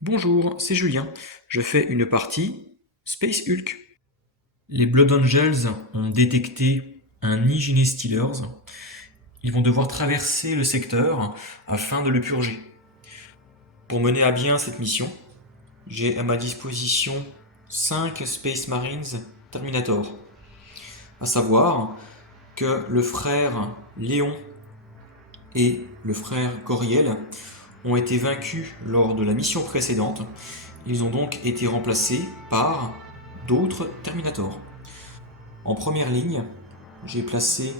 Bonjour, c'est Julien. Je fais une partie Space Hulk. Les Blood Angels ont détecté un nid Stealers. Ils vont devoir traverser le secteur afin de le purger. Pour mener à bien cette mission, j'ai à ma disposition 5 Space Marines Terminator. À savoir que le frère Léon et le frère Coriel ont été vaincus lors de la mission précédente. Ils ont donc été remplacés par d'autres Terminators. En première ligne, j'ai placé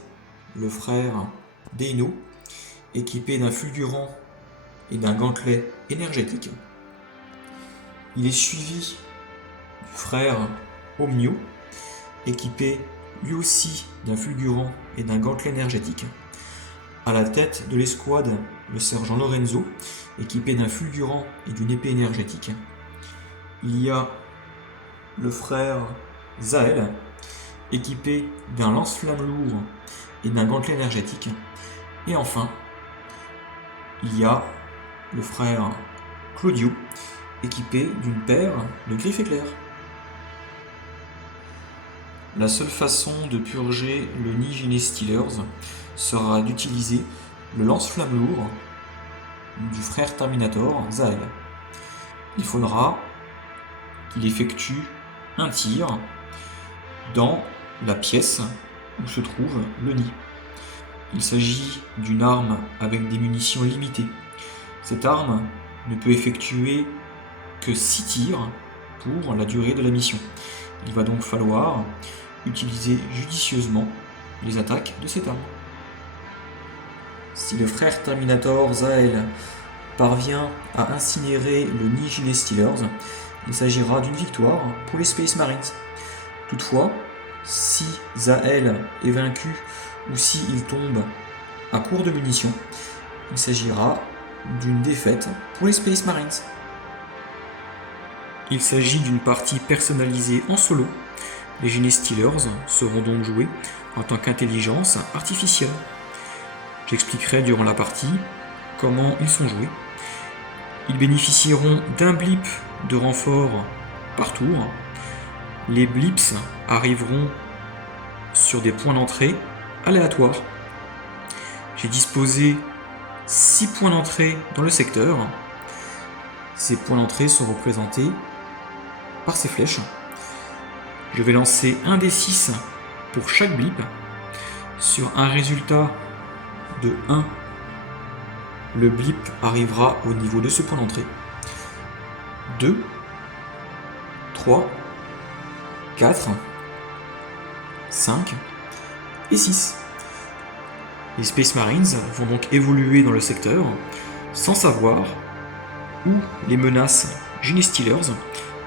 le frère Deino, équipé d'un fulgurant et d'un gantelet énergétique. Il est suivi du frère Omnio, équipé lui aussi d'un fulgurant et d'un gantelet énergétique. À la tête de l'escouade, le sergent Lorenzo, équipé d'un fulgurant et d'une épée énergétique. Il y a le frère Zael, équipé d'un lance-flamme lourd et d'un gantelet énergétique. Et enfin, il y a le frère Claudio, équipé d'une paire de griffes éclairs. La seule façon de purger le nid Stealers sera d'utiliser le lance-flamme lourd du frère Terminator, Zael. Il faudra qu'il effectue un tir dans la pièce où se trouve le nid. Il s'agit d'une arme avec des munitions limitées. Cette arme ne peut effectuer que 6 tirs pour la durée de la mission. Il va donc falloir utiliser judicieusement les attaques de cette arme. Si le frère Terminator Zael parvient à incinérer le nid Stealers, il s'agira d'une victoire pour les Space Marines. Toutefois, si Zael est vaincu ou s'il tombe à court de munitions, il s'agira d'une défaite pour les Space Marines. Il s'agit d'une partie personnalisée en solo. Les Stealers seront donc joués en tant qu'intelligence artificielle. J'expliquerai durant la partie comment ils sont joués. Ils bénéficieront d'un blip de renfort par tour. Les blips arriveront sur des points d'entrée aléatoires. J'ai disposé 6 points d'entrée dans le secteur. Ces points d'entrée sont représentés par ces flèches. Je vais lancer un des 6 pour chaque blip. Sur un résultat de 1, le blip arrivera au niveau de ce point d'entrée. 2, 3, 4, 5 et 6. Les Space Marines vont donc évoluer dans le secteur sans savoir où les menaces Stealers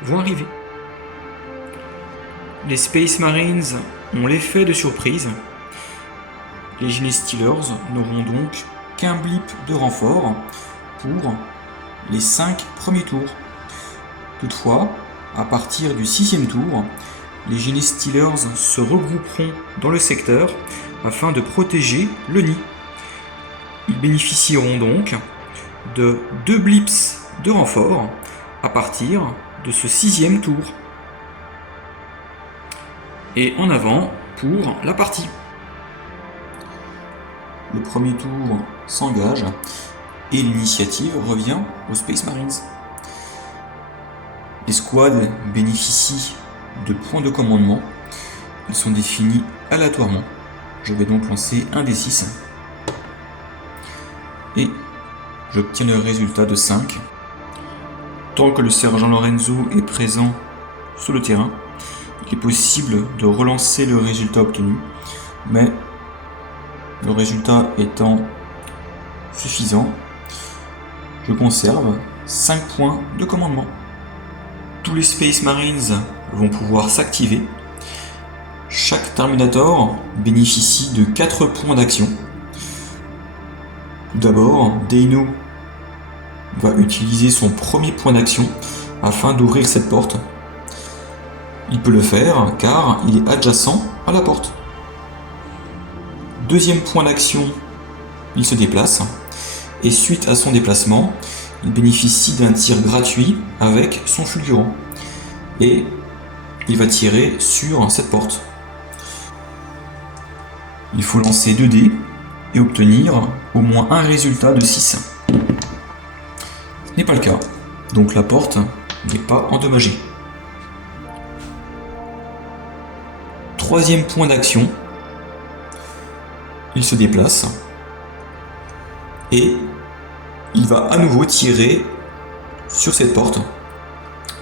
vont arriver. Les Space Marines ont l'effet de surprise. Les Stealers n'auront donc qu'un blip de renfort pour les 5 premiers tours. Toutefois, à partir du 6e tour, les Stealers se regrouperont dans le secteur afin de protéger le nid. Ils bénéficieront donc de 2 blips de renfort à partir de ce 6e tour. Et en avant pour la partie. Le premier tour s'engage et l'initiative revient aux Space Marines. Les squads bénéficient de points de commandement. Ils sont définis aléatoirement. Je vais donc lancer un des 6 et j'obtiens le résultat de 5. Tant que le sergent Lorenzo est présent sur le terrain, il est possible de relancer le résultat obtenu, mais le résultat étant suffisant, je conserve 5 points de commandement. Tous les Space Marines vont pouvoir s'activer. Chaque Terminator bénéficie de 4 points d'action. Tout d'abord, Deino va utiliser son premier point d'action afin d'ouvrir cette porte. Il peut le faire car il est adjacent à la porte. Deuxième point d'action, il se déplace et suite à son déplacement, il bénéficie d'un tir gratuit avec son fulgurant. Et il va tirer sur cette porte. Il faut lancer 2 dés et obtenir au moins un résultat de 6. Ce n'est pas le cas, donc la porte n'est pas endommagée. Troisième point d'action, il se déplace et il va à nouveau tirer sur cette porte,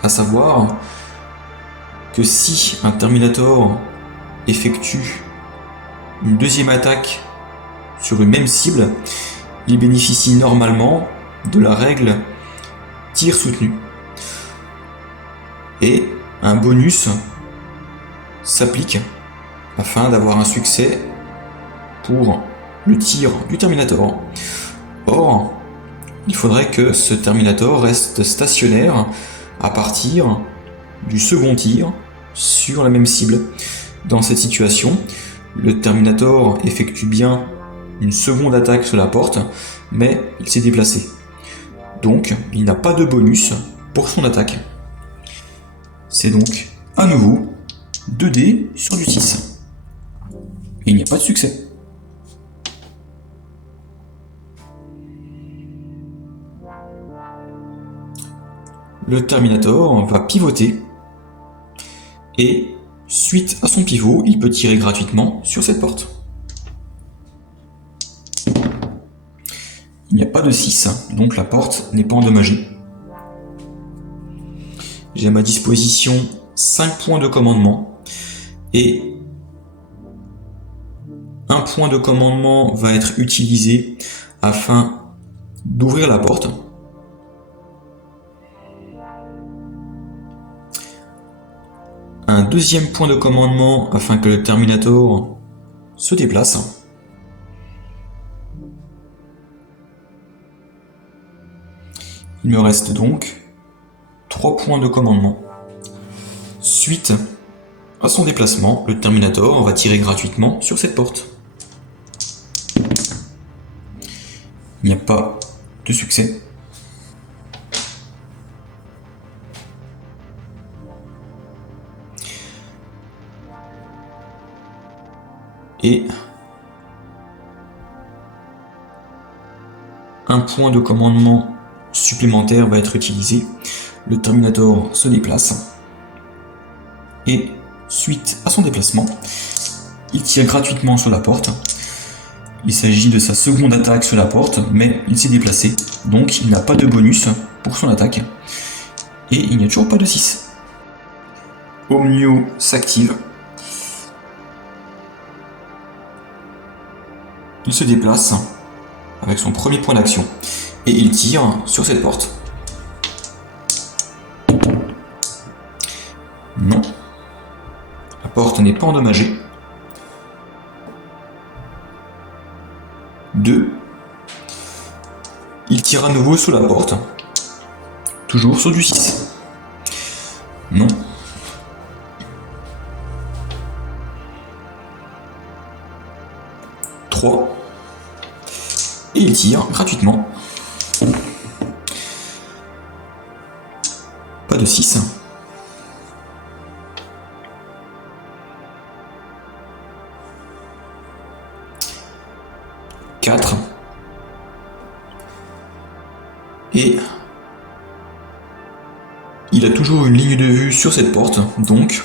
à savoir que si un Terminator effectue une deuxième attaque sur une même cible, il bénéficie normalement de la règle tir soutenu. Et un bonus s'applique afin d'avoir un succès pour le tir du Terminator. Or, il faudrait que ce Terminator reste stationnaire à partir du second tir sur la même cible. Dans cette situation, le Terminator effectue bien une seconde attaque sur la porte, mais il s'est déplacé. Donc, il n'a pas de bonus pour son attaque. C'est donc à nouveau 2 dés sur du 6. Et il n'y a pas de succès. Le Terminator va pivoter et suite à son pivot, il peut tirer gratuitement sur cette porte. Il n'y a pas de 6, donc la porte n'est pas endommagée. J'ai à ma disposition 5 points de commandement et un point de commandement va être utilisé afin d'ouvrir la porte. Un deuxième point de commandement afin que le Terminator se déplace. Il me reste donc 3 points de commandement. Suite à son déplacement, le Terminator va tirer gratuitement sur cette porte. Il n'y a pas de succès. Et un point de commandement supplémentaire va être utilisé. Le Terminator se déplace et suite à son déplacement, il tire gratuitement sur la porte. Il s'agit de sa seconde attaque sur la porte, mais il s'est déplacé, donc il n'a pas de bonus pour son attaque. Et il n'y a toujours pas de 6. Omnio s'active. Il se déplace avec son premier point d'action et il tire sur cette porte. Non. La porte n'est pas endommagée. 2. Il tire à nouveau sur la porte. Toujours sur du 6. Non. 3. Et il tire gratuitement. Pas de 6. 4. Et il a toujours une ligne de vue sur cette porte, donc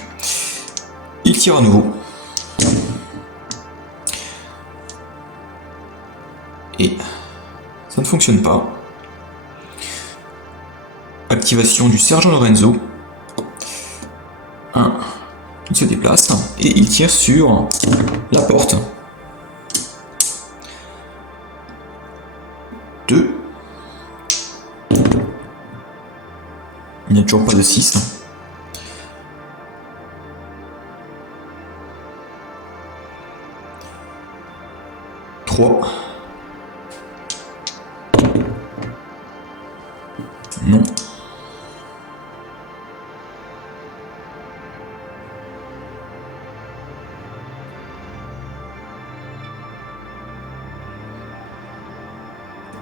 il tire à nouveau. Et ça ne fonctionne pas. Activation du sergent Lorenzo. 1. Il se déplace et il tire sur la porte. 2. Il n'y a toujours pas de 6. 3. Non.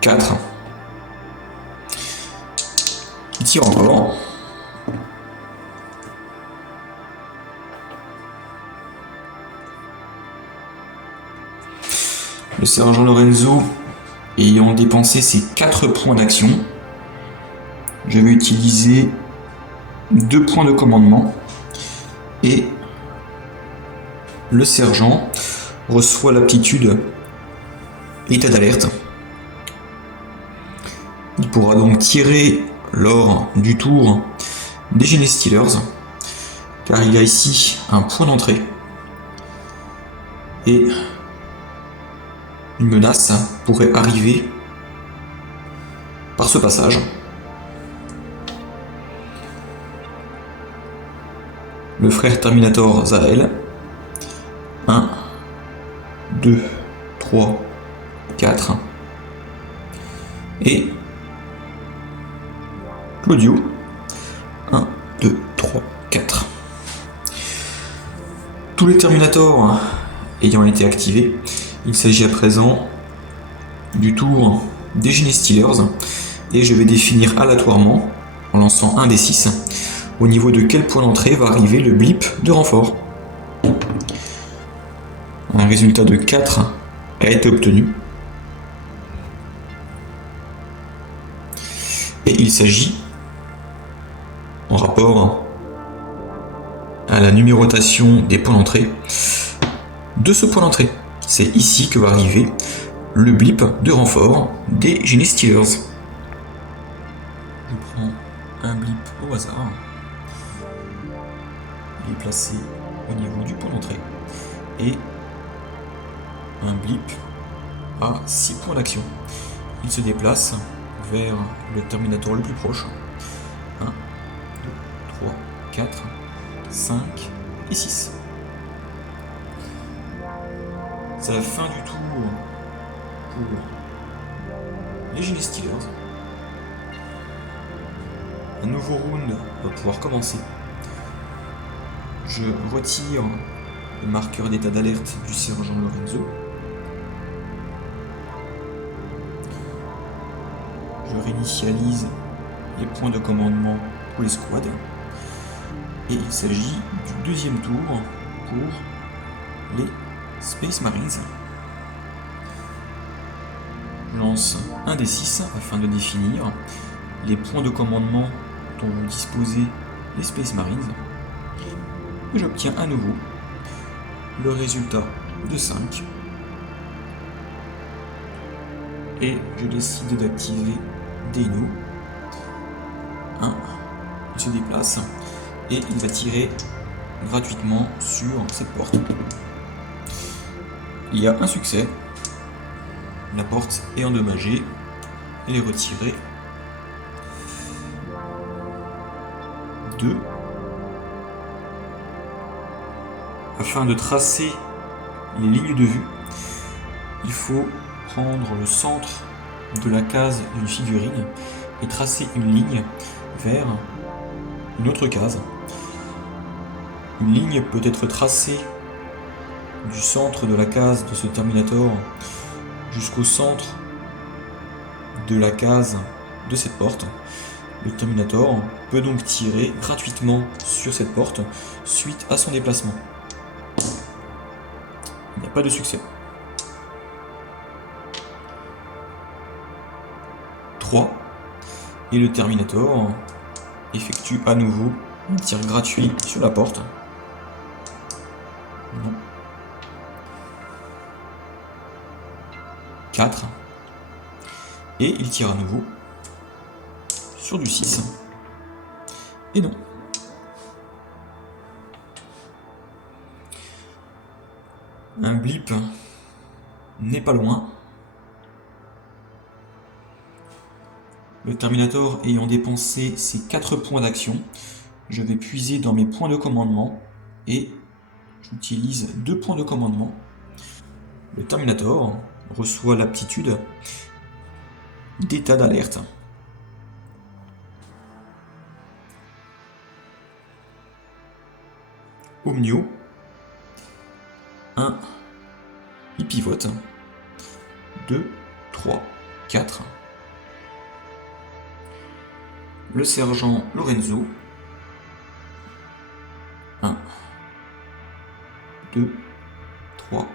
4. Il tire encore. Le sergent Lorenzo ayant dépensé ses 4 points d'action, je vais utiliser 2 points de commandement et le sergent reçoit l'aptitude état d'alerte. Il pourra donc tirer lors du tour des Genestealers, car il y a ici un point d'entrée et une menace pourrait arriver par ce passage. Le frère Terminator Zael. 1, 2, 3, 4. Et Claudio. 1, 2, 3, 4. Tous les Terminators ayant été activés, il s'agit à présent du tour des Genestealers. Et je vais définir aléatoirement, en lançant un des 6, au niveau de quel point d'entrée va arriver le blip de renfort. Un résultat de 4 a été obtenu. Et il s'agit, en rapport à la numérotation des points d'entrée, de ce point d'entrée. C'est ici que va arriver le blip de renfort des Genestealers. Je prends un blip au hasard. Il est placé au niveau du point d'entrée. Et un blip à 6 points d'action. Il se déplace vers le Terminator le plus proche. 1, 2, 3, 4, 5 et 6. C'est la fin du tour pour les Genestealers. Un nouveau round va pouvoir commencer. Je retire le marqueur d'état d'alerte du sergent Lorenzo. Je réinitialise les points de commandement pour les squads. Et il s'agit du deuxième tour pour les Space Marines. Je lance un des 6 afin de définir les points de commandement dont vont disposer les Space Marines. Et j'obtiens à nouveau le résultat de 5. Et je décide d'activer Dino. 1, il se déplace et il va tirer gratuitement sur cette porte. Il y a un succès. La porte est endommagée. Elle est retirée. 2. Afin de tracer les lignes de vue, il faut prendre le centre de la case d'une figurine et tracer une ligne vers une autre case. Une ligne peut être tracée du centre de la case de ce Terminator jusqu'au centre de la case de cette porte. Le Terminator peut donc tirer gratuitement sur cette porte suite à son déplacement. Il n'y a pas de succès. 3. Et le Terminator effectue à nouveau un tir gratuit sur la porte. Non. 4. Et il tire à nouveau sur du 6. Et non. Un blip n'est pas loin. Le Terminator ayant dépensé ses 4 points d'action, je vais puiser dans mes points de commandement et j'utilise 2 points de commandement. Le Terminator reçoit l'aptitude d'état d'alerte. Omnio. 1. Il pivote. 2, 3, 4. le sergent Lorenzo. 1, 2, 3,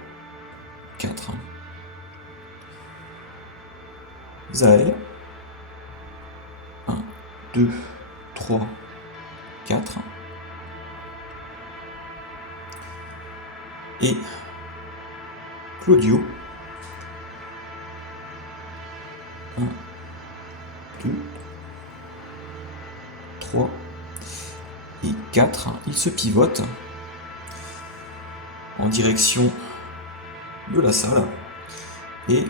4. Zaël. 1, 2, 3, 4. Et Claudio. 1, 2, 3 et 4. Il se pivote en direction de la salle et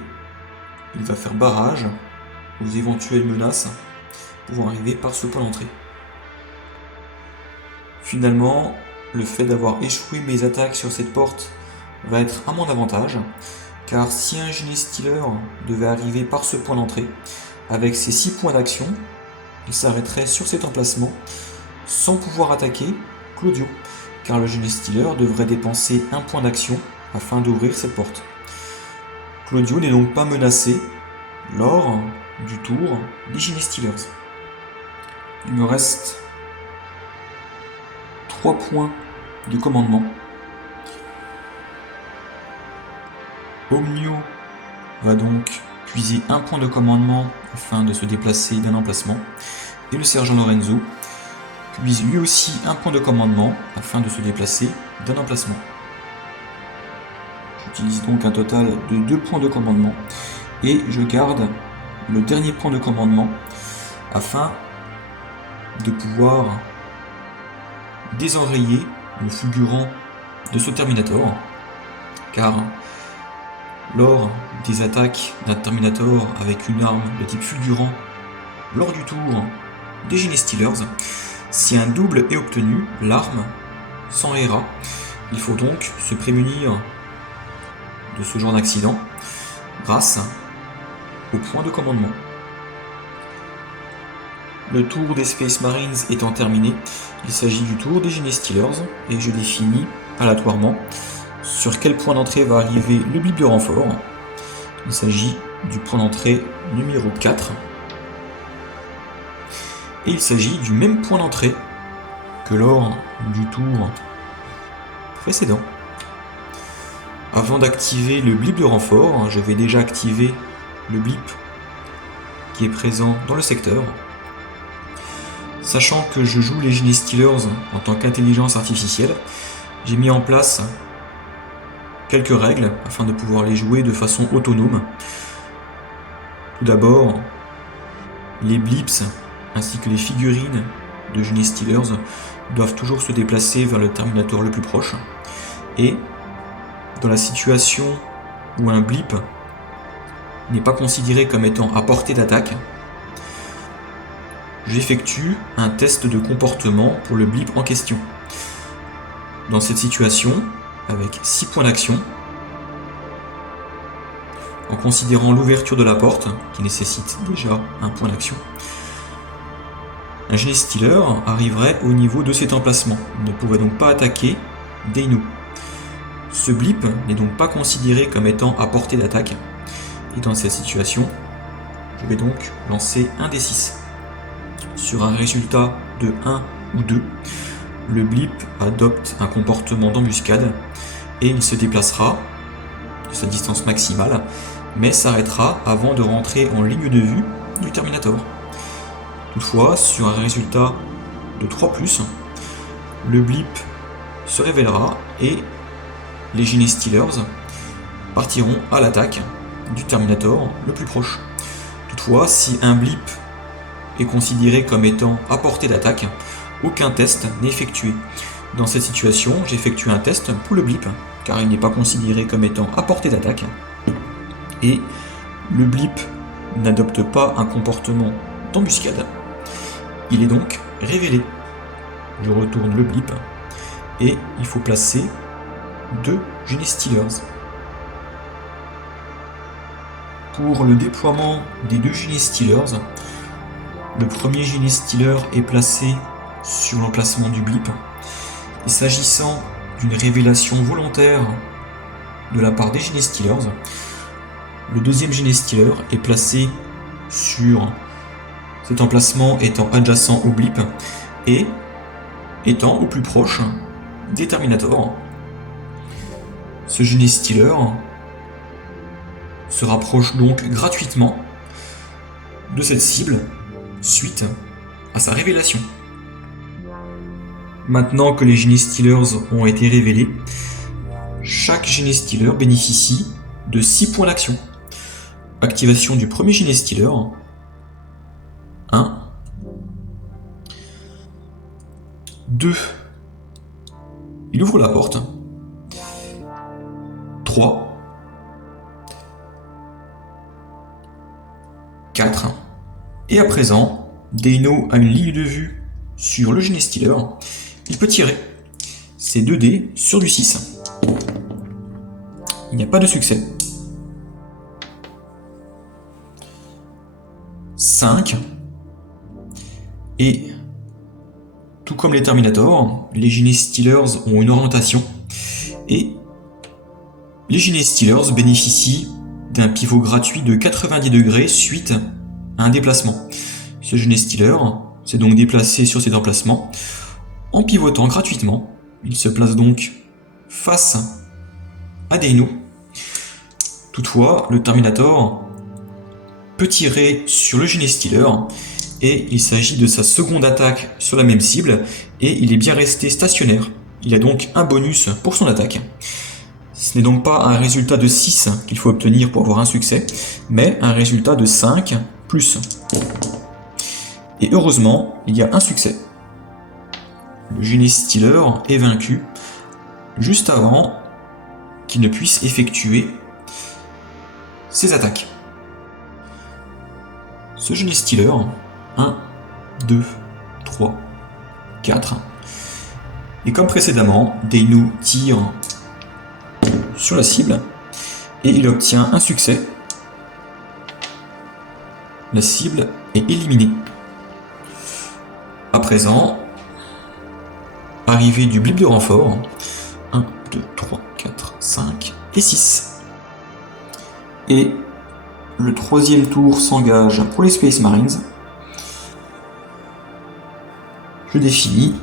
il va faire barrage aux éventuelles menaces pouvant arriver par ce point d'entrée. Finalement, le fait d'avoir échoué mes attaques sur cette porte va être à mon avantage, car si un Gene Stealer devait arriver par ce point d'entrée, avec ses 6 points d'action, il s'arrêterait sur cet emplacement sans pouvoir attaquer Claudio, car le Gene Stealer devrait dépenser un point d'action afin d'ouvrir cette porte. Claudio n'est donc pas menacé lors du tour des Gene Stealers. Il me reste 3 points de commandement. Omnio va donc puiser un point de commandement afin de se déplacer d'un emplacement. Et le sergent Lorenzo puise lui aussi un point de commandement afin de se déplacer d'un emplacement. J'utilise donc un total de 2 points de commandement et je garde le dernier point de commandement afin de pouvoir désenrayer le fulgurant de ce Terminator, car lors des attaques d'un Terminator avec une arme de type fulgurant lors du tour des Gene Stealers, si un double est obtenu, l'arme s'enrayera. Il faut donc se prémunir de ce genre d'accident grâce au point de commandement. Le tour des Space Marines étant terminé, il s'agit du tour des Gene Stealers et je définis aléatoirement sur quel point d'entrée va arriver le blip de renfort. Il s'agit du point d'entrée numéro 4 et il s'agit du même point d'entrée que lors du tour précédent. Avant d'activer le blip de renfort, je vais déjà activer le blip qui est présent dans le secteur. Sachant que je joue les Gene Stealers en tant qu'intelligence artificielle, j'ai mis en place quelques règles afin de pouvoir les jouer de façon autonome. Tout d'abord, les blips ainsi que les figurines de Gene Stealers doivent toujours se déplacer vers le Terminator le plus proche. Et dans la situation où un blip n'est pas considéré comme étant à portée d'attaque, j'effectue un test de comportement pour le blip en question. Dans cette situation, avec 6 points d'action, en considérant l'ouverture de la porte, qui nécessite déjà un point d'action, un Gene Stealer arriverait au niveau de cet emplacement. Il ne pourrait donc pas attaquer Deino. Ce blip n'est donc pas considéré comme étant à portée d'attaque. Et dans cette situation, je vais donc lancer un des 6. Sur un résultat de 1 ou 2, le blip adopte un comportement d'embuscade et il se déplacera de sa distance maximale, mais s'arrêtera avant de rentrer en ligne de vue du Terminator. Toutefois, sur un résultat de 3+, le blip se révélera et les Gene Stealers partiront à l'attaque du Terminator le plus proche. Toutefois, si un blip est considéré comme étant à portée d'attaque, aucun test n'est effectué. Dans cette situation, j'effectue un test pour le blip, car il n'est pas considéré comme étant à portée d'attaque, et le blip n'adopte pas un comportement d'embuscade. Il est donc révélé. Je retourne le blip, et il faut placer 2 Gene Stealers. Pour le déploiement des 2 Gene Stealers, le premier Gene Stealer est placé sur l'emplacement du blip. Et s'agissant d'une révélation volontaire de la part des Gene Stealers, le deuxième Gene Stealer est placé sur cet emplacement étant adjacent au blip et étant au plus proche des terminators. Ce Genestealer se rapproche donc gratuitement de cette cible suite à sa révélation. Maintenant que les Genestealers ont été révélés, chaque Genestealer bénéficie de 6 points d'action. Activation du premier Genestealer. 1. 2. Il ouvre la porte. 3. 4. Et à présent, Deino a une ligne de vue sur le Genestealer. Il peut tirer ses 2 dés sur du 6. Il n'y a pas de succès. 5. Et tout comme les Terminators, les Genestealers ont une orientation et les Genestealers bénéficient d'un pivot gratuit de 90 degrés suite à un déplacement. Ce Genestealer s'est donc déplacé sur cet emplacement en pivotant gratuitement. Il se place donc face à Deino. Toutefois, le Terminator peut tirer sur le Genestealer et il s'agit de sa seconde attaque sur la même cible et il est bien resté stationnaire. Il a donc un bonus pour son attaque. Ce n'est donc pas un résultat de 6 qu'il faut obtenir pour avoir un succès, mais un résultat de 5 plus. Et heureusement, il y a un succès. Le Genestealer est vaincu juste avant qu'il ne puisse effectuer ses attaques. Ce Genestealer, 1, 2, 3, 4. Et comme précédemment, Deino tire sur la cible et il obtient un succès. La cible est éliminée. À présent, arrivée du blip de renfort. 1, 2, 3, 4, 5 et 6. Et le troisième tour s'engage pour les Space Marines. Je définis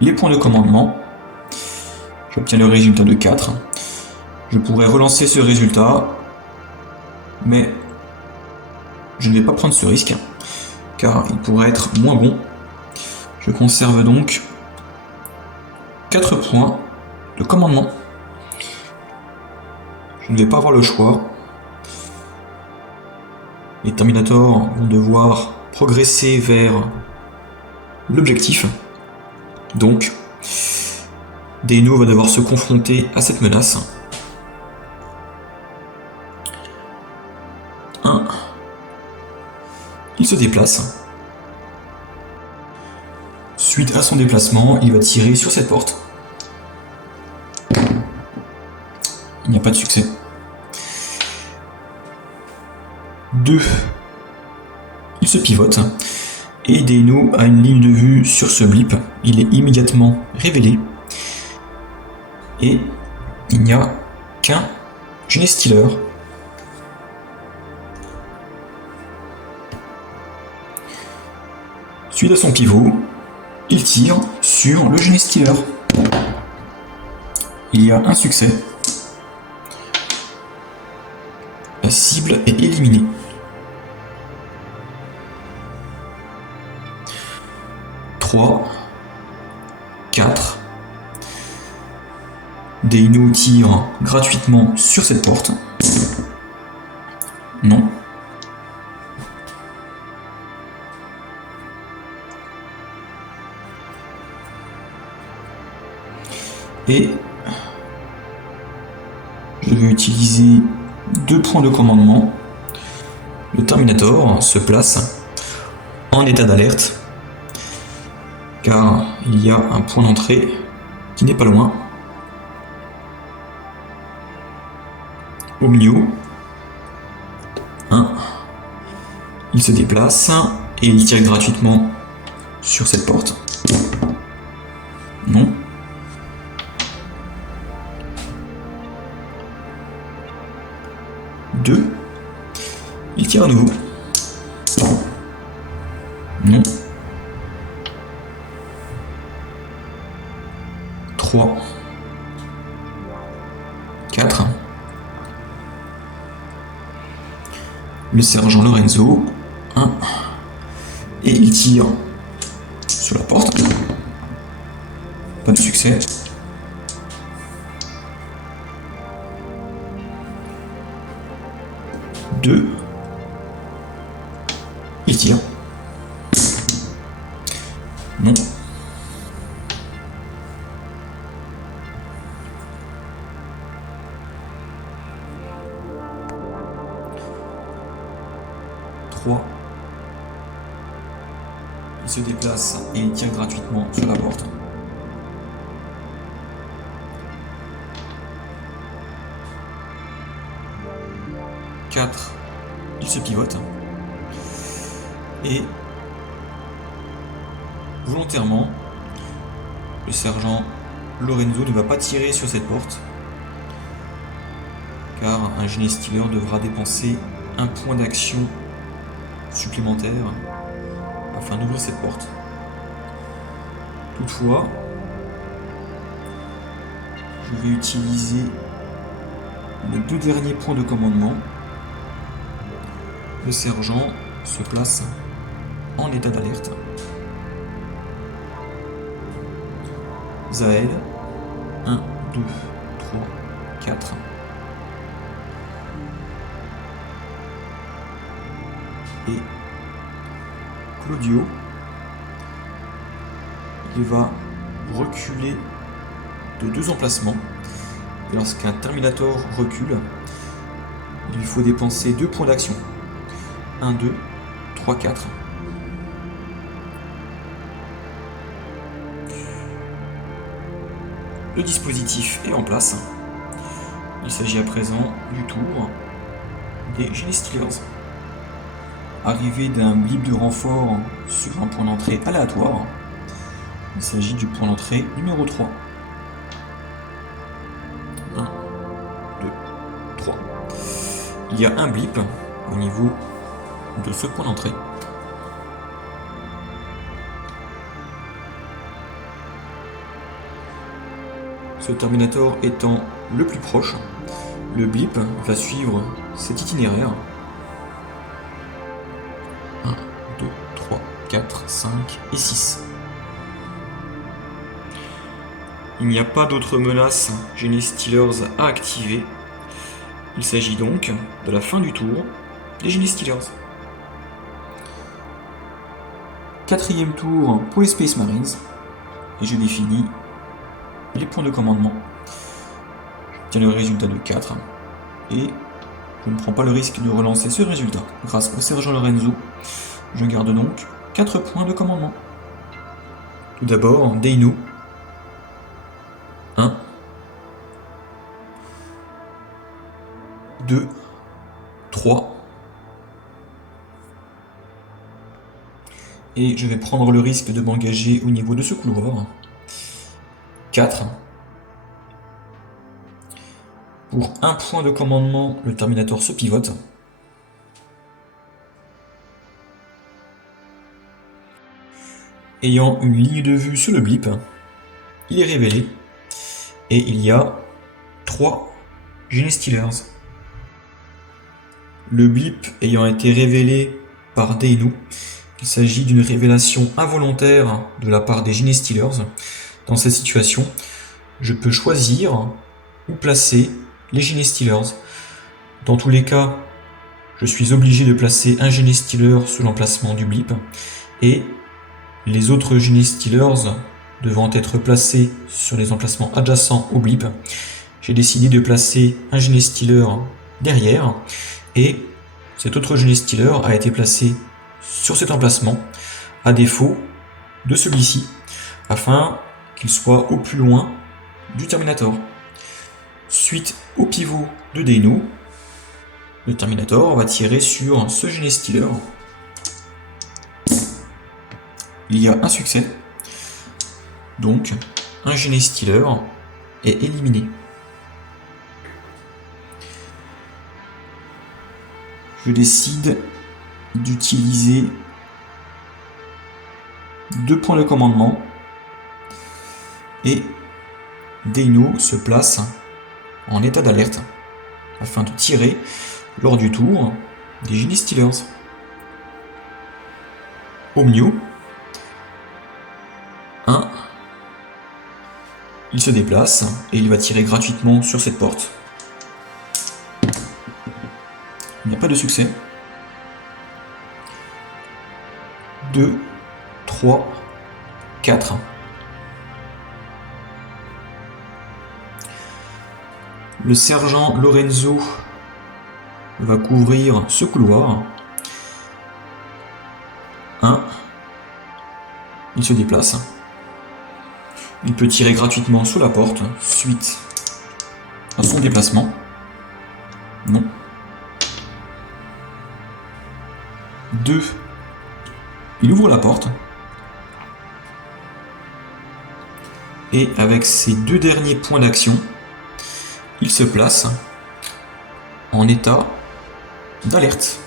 les points de commandement. J'obtiens le résultat de 4. Je pourrais relancer ce résultat, mais je ne vais pas prendre ce risque, car il pourrait être moins bon. Je conserve donc 4 points de commandement. Je ne vais pas avoir le choix. Les Terminators vont devoir progresser vers l'objectif. Donc, Deino va devoir se confronter à cette menace. 1. Il se déplace. Suite à son déplacement, il va tirer sur cette porte. Il n'y a pas de succès. 2. Il se pivote. Et Deino a une ligne de vue sur ce blip. Il est immédiatement révélé. Et il n'y a qu'un Genestealer. Suite à son pivot, il tire sur le Genestealer. Il y a un succès. La cible est éliminée. Trois, 4. Deino tire gratuitement sur cette porte. Non. Et je vais utiliser 2 points de commandement. Le Terminator se place en état d'alerte, car il y a un point d'entrée qui n'est pas loin. Au milieu, 1. Il se déplace et il tire gratuitement sur cette porte. Non. 2. Il tire à nouveau. Non. 3. 4. Le sergent Lorenzo. 1. Et il tire sur la porte. Pas de succès. 2. Il tire. Non. 3. Il se déplace et il tire gratuitement sur la porte. 4. Il se pivote. Et volontairement, le sergent Lorenzo ne va pas tirer sur cette porte, car un génie stealer devra dépenser un point d'action supplémentaire afin d'ouvrir cette porte. Toutefois, je vais utiliser les 2 derniers points de commandement. Le sergent se place en état d'alerte. Zaël, 1, 2, 3, 4. Et Claudio, il va reculer de 2 emplacements. Et lorsqu'un Terminator recule, il lui faut dépenser 2 points d'action. 1, 2, 3, 4. Le dispositif est en place. Il s'agit à présent du tour des Gene Stealers. Arrivé d'un blip de renfort sur un point d'entrée aléatoire, il s'agit du point d'entrée numéro 3. 1, 2, 3. Il y a un blip au niveau de ce point d'entrée. Ce Terminator étant le plus proche, le blip va suivre cet itinéraire. 1, 2, 3, 4, 5 et 6. Il n'y a pas d'autres menaces Gene Stealers à activer. Il s'agit donc de la fin du tour des Gene Stealers. 4e tour pour les Space Marines. Et je définis les points de commandement. J'obtiens le résultat de 4. Et je ne prends pas le risque de relancer ce résultat. Grâce au sergent Lorenzo, je garde donc 4 points de commandement. Tout d'abord, Deino. 1. 2. 3. Et je vais prendre le risque de m'engager au niveau de ce couloir. 4. Pour 1 point de commandement, le Terminator se pivote. Ayant une ligne de vue sur le blip, il est révélé. Et il y a 3 Gene Stealers. Le blip ayant été révélé par Deino, il s'agit d'une révélation involontaire de la part des Gene Stealers. Dans cette situation, je peux choisir où placer les Gene Stealers. Dans tous les cas, je suis obligé de placer un Gene Stealer sur l'emplacement du blip et les autres Gene Stealers devant être placés sur les emplacements adjacents au blip. J'ai décidé de placer un Gene Stealer derrière et cet autre Gene Stealer a été placé sur cet emplacement à défaut de celui-ci afin qu'il soit au plus loin du Terminator. Suite au pivot de Deino, le Terminator va tirer sur ce Gene Stealer. Il y a un succès, donc un Gene Stealer est éliminé. Je décide d'utiliser 2 points de commandement. Et Deino se place en état d'alerte afin de tirer lors du tour des Genie Stealers. Omnio. 1. Il se déplace et il va tirer gratuitement sur cette porte. Il n'y a pas de succès. 2, 3, 4. Le sergent Lorenzo va couvrir ce couloir. 1. Il se déplace. Il peut tirer gratuitement sous la porte suite à son déplacement. Non. 2. Il ouvre la porte. Et avec ses 2 derniers points d'action, il se place en état d'alerte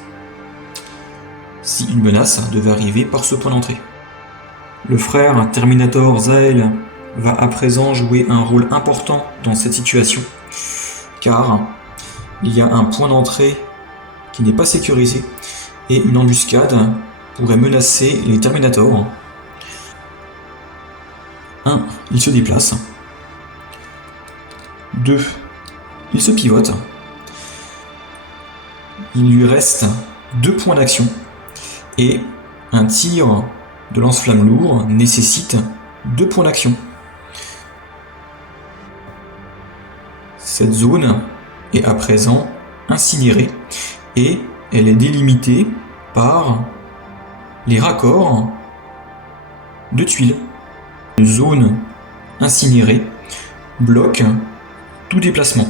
si une menace devait arriver par ce point d'entrée. Le frère Terminator Zael va à présent jouer un rôle important dans cette situation, car il y a un point d'entrée qui n'est pas sécurisé et une embuscade pourrait menacer les Terminators. 1. Il se déplace. 2. Il se pivote. Il lui reste 2 points d'action et un tir de lance-flamme lourd nécessite 2 points d'action. Cette zone est à présent incinérée et elle est délimitée par les raccords de tuiles. Une zone incinérée bloque tout déplacement.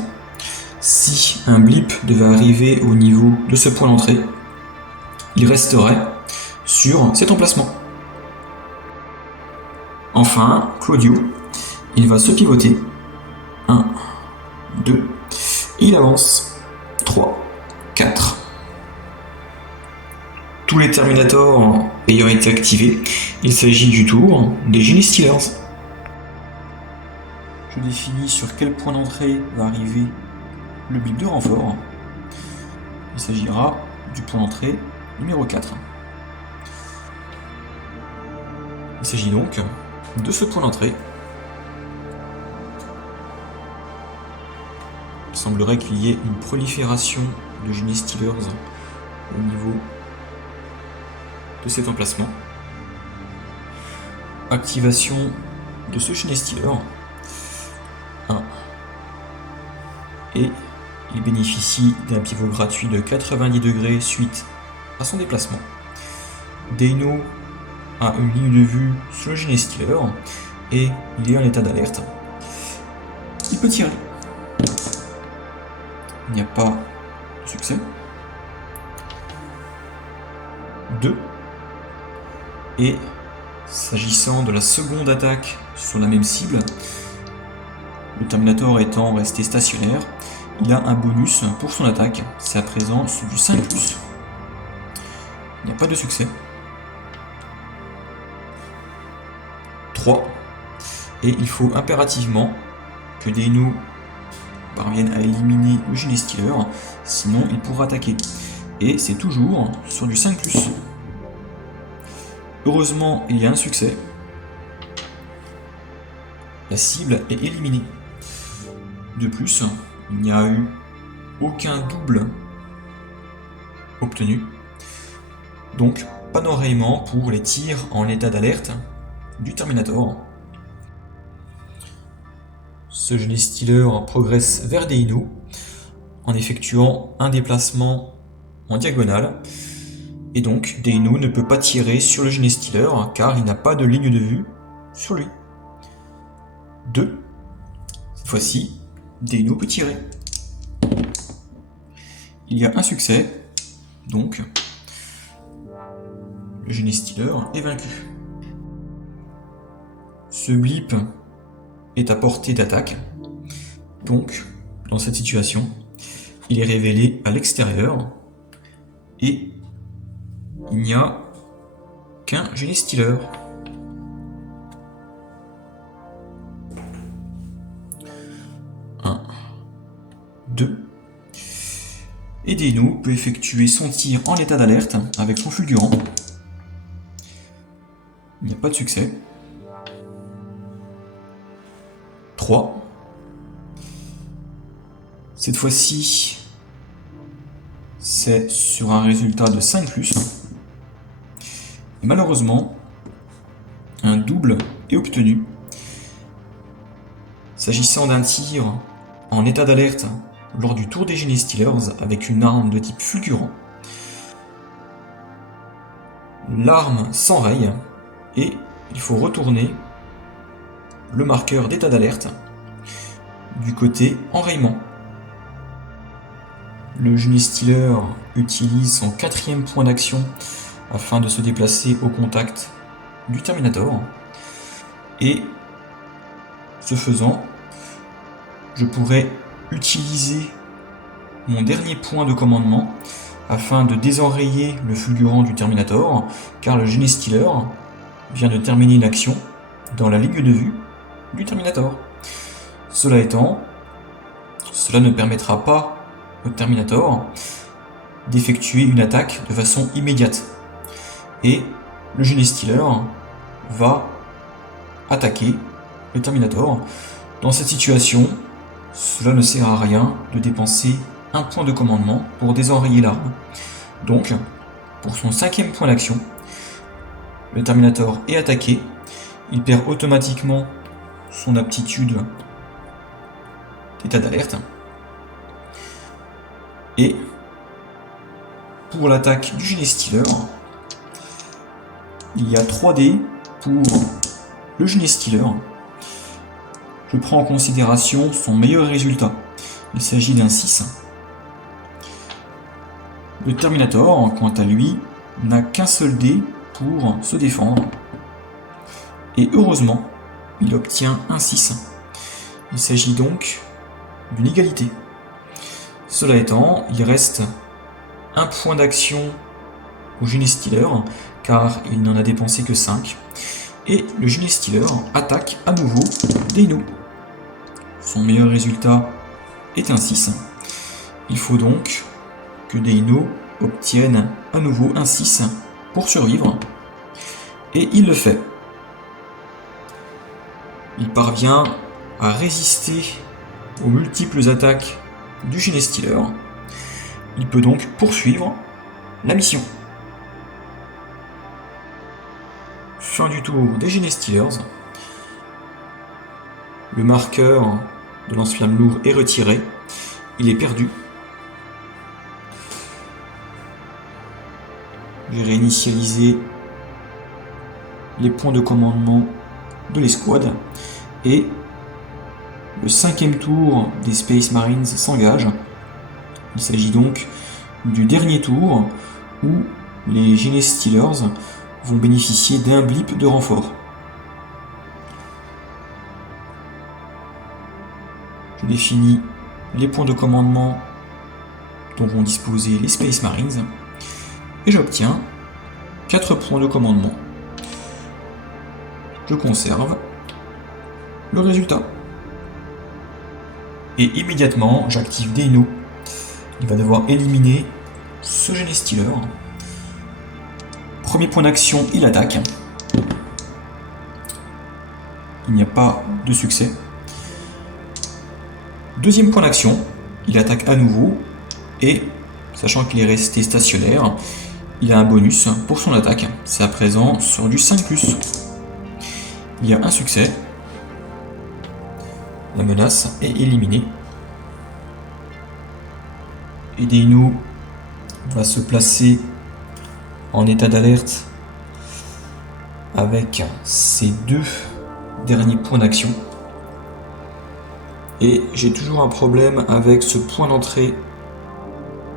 Si un blip devait arriver au niveau de ce point d'entrée, il resterait sur cet emplacement. Enfin, Claudio, il va se pivoter. 1, 2, et il avance. 3, 4. Tous les Terminators ayant été activés, il s'agit du tour des Genie Stealers. Je définis sur quel point d'entrée va arriver le blip de renfort. Il s'agira du point d'entrée numéro 4. Il s'agit donc de ce point d'entrée. Il semblerait qu'il y ait une prolifération de Genie Stealers au niveau de cet emplacement. Activation de ce Genie Stealer. 1. Et il bénéficie d'un pivot gratuit de 90 degrés suite à son déplacement. Deino a une ligne de vue sur le Genie Stealer et il est en état d'alerte. Il peut tirer. Il n'y a pas de succès. 2. Et s'agissant de la seconde attaque sur la même cible, le Terminator étant resté stationnaire, il a un bonus pour son attaque, c'est à présent du 5+. Il n'y a pas de succès. 3. Et il faut impérativement que Deino parvienne à éliminer le Genie Stealer, sinon il pourra attaquer. Et c'est toujours sur du 5+. Heureusement, il y a un succès. La cible est éliminée. De plus, il n'y a eu aucun double obtenu. Donc, pas d'enrayement pour les tirs en état d'alerte du Terminator. Ce Genie Stealer progresse vers Deino en effectuant un déplacement en diagonale. Et donc, Deino ne peut pas tirer sur le Genie Stealer car il n'a pas de ligne de vue sur lui. 2. Cette fois-ci, Deino peut tirer. Il y a un succès, donc le Genie Stealer est vaincu. Ce blip est à portée d'attaque, donc dans cette situation, il est révélé à l'extérieur et il n'y a qu'un Genie Stealer. Et Deino peut effectuer son tir en état d'alerte avec son fulgurant. Il n'y a pas de succès. 3. Cette fois-ci, c'est sur un résultat de 5+. Et malheureusement, un double est obtenu. S'agissant d'un tir en état d'alerte lors du tour des Gene Stealers avec une arme de type fulgurant, l'arme s'enraye et il faut retourner le marqueur d'état d'alerte du côté enrayement. Le Gene Stealer utilise son 4e point d'action afin de se déplacer au contact du Terminator. Et ce faisant, je pourrais utiliser mon dernier point de commandement afin de désenrayer le fulgurant du Terminator, car le Gene Stealer vient de terminer une action dans la ligne de vue du Terminator. Cela étant, cela ne permettra pas au Terminator d'effectuer une attaque de façon immédiate. Et le Gene Stealer va attaquer le Terminator. Dans cette situation, cela ne sert à rien de dépenser un point de commandement pour désenrayer l'arme. Donc, pour son 5e point d'action, le Terminator est attaqué, il perd automatiquement son aptitude d'état d'alerte. Et pour l'attaque du Gene Stealer, il y a 3D pour le Gene Stealer. Je prends en considération son meilleur résultat. Il s'agit d'un 6. Le Terminator, quant à lui, n'a qu'un seul dé pour se défendre. Et heureusement, il obtient un 6. Il s'agit donc d'une égalité. Cela étant, il reste un point d'action au Gene Stealer, car il n'en a dépensé que 5. Et le Gene Stealer attaque à nouveau Deino. Son meilleur résultat est un 6. Il faut donc que Deino obtienne à nouveau un 6 pour survivre. Et il le fait. Il parvient à résister aux multiples attaques du Gene Stealer. Il peut donc poursuivre la mission. Fin du tour des Gene Stealers. Le marqueur de lance-flamme lourd est retiré. Il est perdu. Je vais réinitialiser les points de commandement de l'escouade. Et le 5e tour des Space Marines s'engage. Il s'agit donc du dernier tour où les Gene Stealers vont bénéficier d'un blip de renfort. Je définis les points de commandement dont vont disposer les Space Marines et j'obtiens 4 points de commandement. Je conserve le résultat. Et immédiatement, j'active Deino. Il va devoir éliminer ce Gene Stealer. Premier point d'action, il attaque. Il n'y a pas de succès. Deuxième point d'action, il attaque à nouveau. Et, sachant qu'il est resté stationnaire, il a un bonus pour son attaque. C'est à présent sur du 5+. Il y a un succès. La menace est éliminée. Et Deino va se placer en état d'alerte avec ses 2 derniers points d'action. Et j'ai toujours un problème avec ce point d'entrée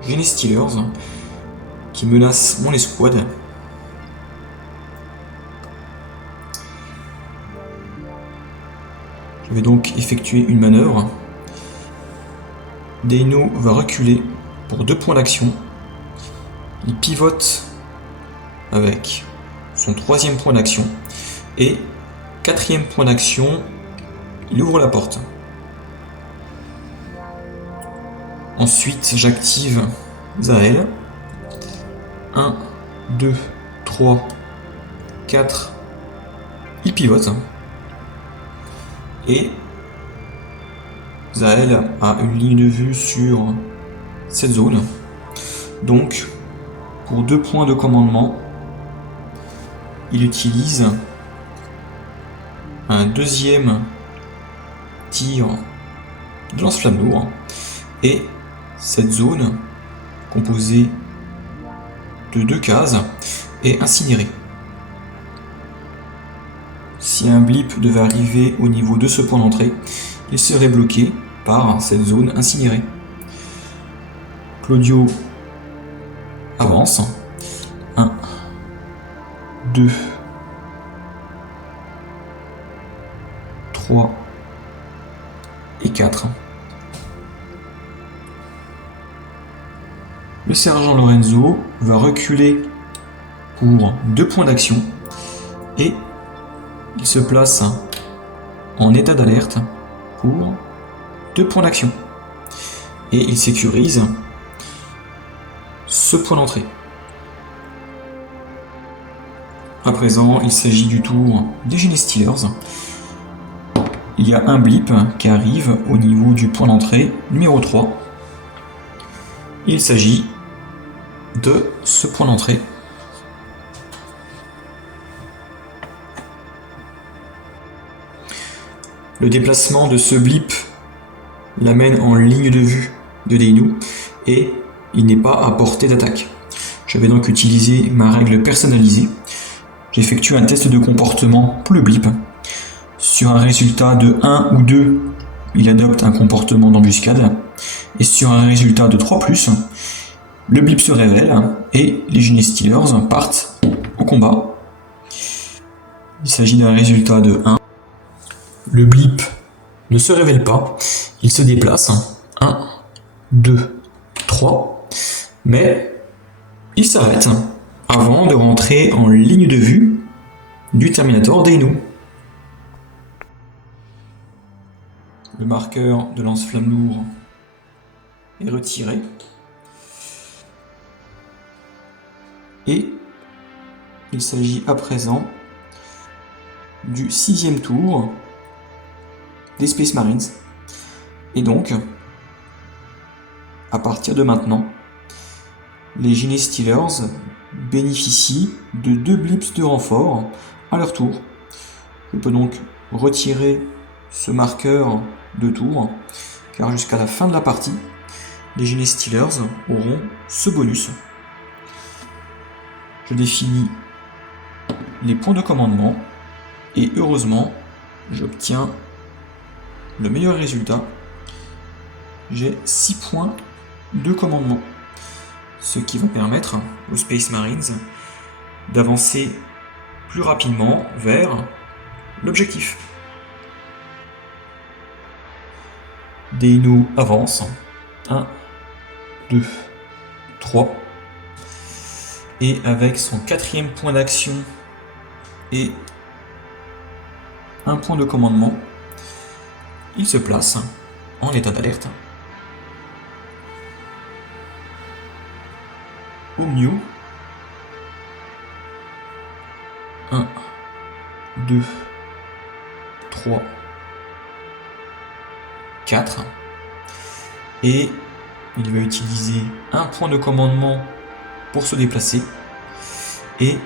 Gene Stealers qui menace mon escouade. Je vais donc effectuer une manœuvre. Deino va reculer pour 2 points d'action. Il pivote avec son 3e point d'action. Et 4e point d'action, il ouvre la porte. Ensuite, j'active Zael. 1, 2, 3, 4. Il pivote. Et Zael a une ligne de vue sur cette zone. Donc, pour 2 points de commandement, il utilise un deuxième tir de lance-flamme lourd. Et cette zone, composée de 2 cases, est incinérée. Si un blip devait arriver au niveau de ce point d'entrée, il serait bloqué par cette zone incinérée. Claudio avance. 1, 2, 3 et 4. Le sergent Lorenzo va reculer pour 2 points d'action et il se place en état d'alerte pour 2 points d'action. Et il sécurise ce point d'entrée. À présent, il s'agit du tour des Genestealers. Il y a un blip qui arrive au niveau du point d'entrée numéro 3. Il s'agit de ce point d'entrée. Le déplacement de ce blip l'amène en ligne de vue de Deinu et il n'est pas à portée d'attaque. Je vais donc utiliser ma règle personnalisée. J'effectue un test de comportement pour le blip. Sur un résultat de 1 ou 2, il adopte un comportement d'embuscade. Et sur un résultat de 3+, le blip se révèle et les Genestealers partent au combat. Il s'agit d'un résultat de 1. Le blip ne se révèle pas, il se déplace. 1, 2, 3. Mais il s'arrête avant de rentrer en ligne de vue du Terminator Deinu. Le marqueur de lance-flamme lourd est retiré. Et il s'agit à présent du 6e tour des Space Marines. Et donc, à partir de maintenant, les Genestealers bénéficient de 2 blips de renfort à leur tour. Je peux donc retirer ce marqueur de tour, car jusqu'à la fin de la partie, les Genestealers auront ce bonus. Je définis les points de commandement et heureusement, j'obtiens le meilleur résultat. J'ai 6 points de commandement, ce qui va permettre aux Space Marines d'avancer plus rapidement vers l'objectif. Deinu avance. 1, 2, 3. Et avec son 4e point d'action et un point de commandement, il se place en état d'alerte. Omnio. 1, 2, 3, 4. Et il va utiliser un point de commandement pour se déplacer et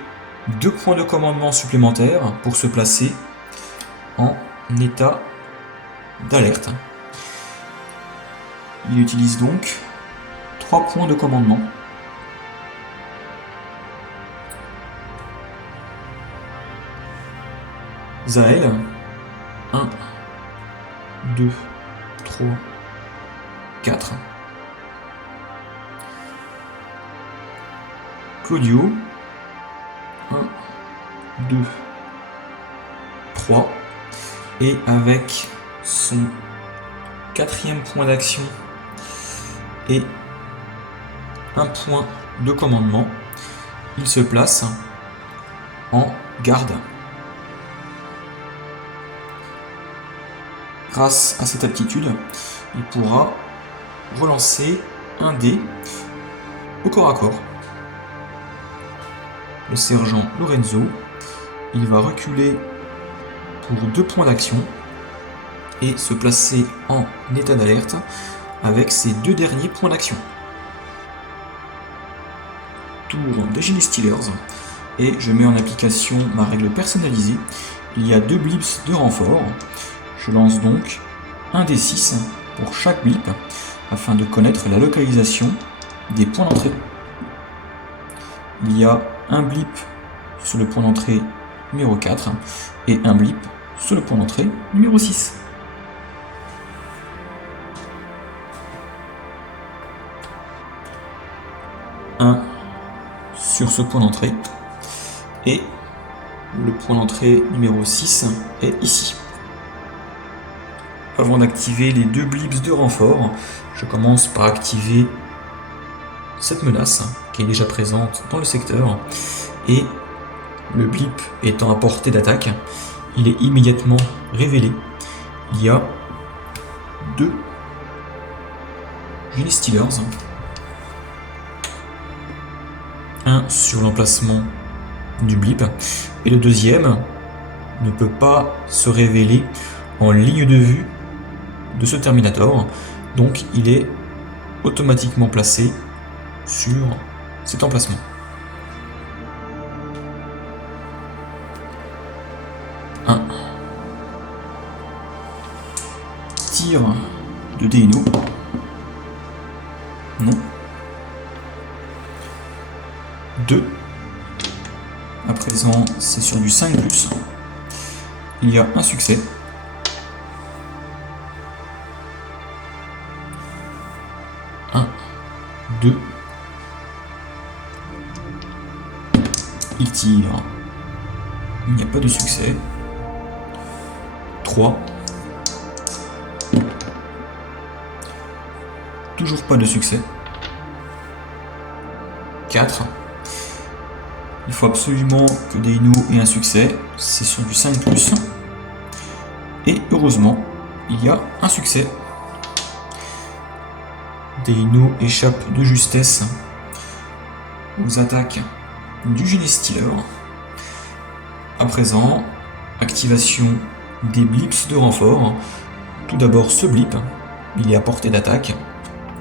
2 points de commandement supplémentaires pour se placer en état d'alerte. Il utilise donc 3 points de commandement. Zael. 1, 2, 3, 4. Claudio. 1, 2, 3. Et avec son 4e point d'action et un point de commandement, il se place en garde. Grâce à cette aptitude, il pourra relancer un dé au corps à corps. Le sergent Lorenzo, il va reculer pour 2 points d'action et se placer en état d'alerte avec ses 2 derniers points d'action. Tour des Genie Stealers, et je mets en application ma règle personnalisée. Il y a 2 blips de renfort. Je lance donc un des 6 pour chaque blip afin de connaître la localisation des points d'entrée. Il y a un blip sur le point d'entrée numéro 4 et un blip sur le point d'entrée numéro 6. Un sur ce point d'entrée et le point d'entrée numéro 6 est ici. Avant d'activer les 2 blips de renfort, je commence par activer cette menace qui est déjà présente dans le secteur, et le blip étant à portée d'attaque, il est immédiatement révélé. Il y a 2 Genie Stealers, un sur l'emplacement du blip, et le deuxième ne peut pas se révéler en ligne de vue de ce Terminator, donc il est automatiquement placé sur cet emplacement. Un tir de Deino. Non. 2. À présent, c'est sur du 5+. Il y a un succès. 1, 2. Il tire. Il n'y a pas de succès. 3. Toujours pas de succès. 4. Il faut absolument que Deino ait un succès. C'est sur du 5+. Et heureusement, il y a un succès. Deino échappe de justesse aux attaques du Genie Stealer. À présent, activation des blips de renfort. Tout d'abord ce blip, il est à portée d'attaque.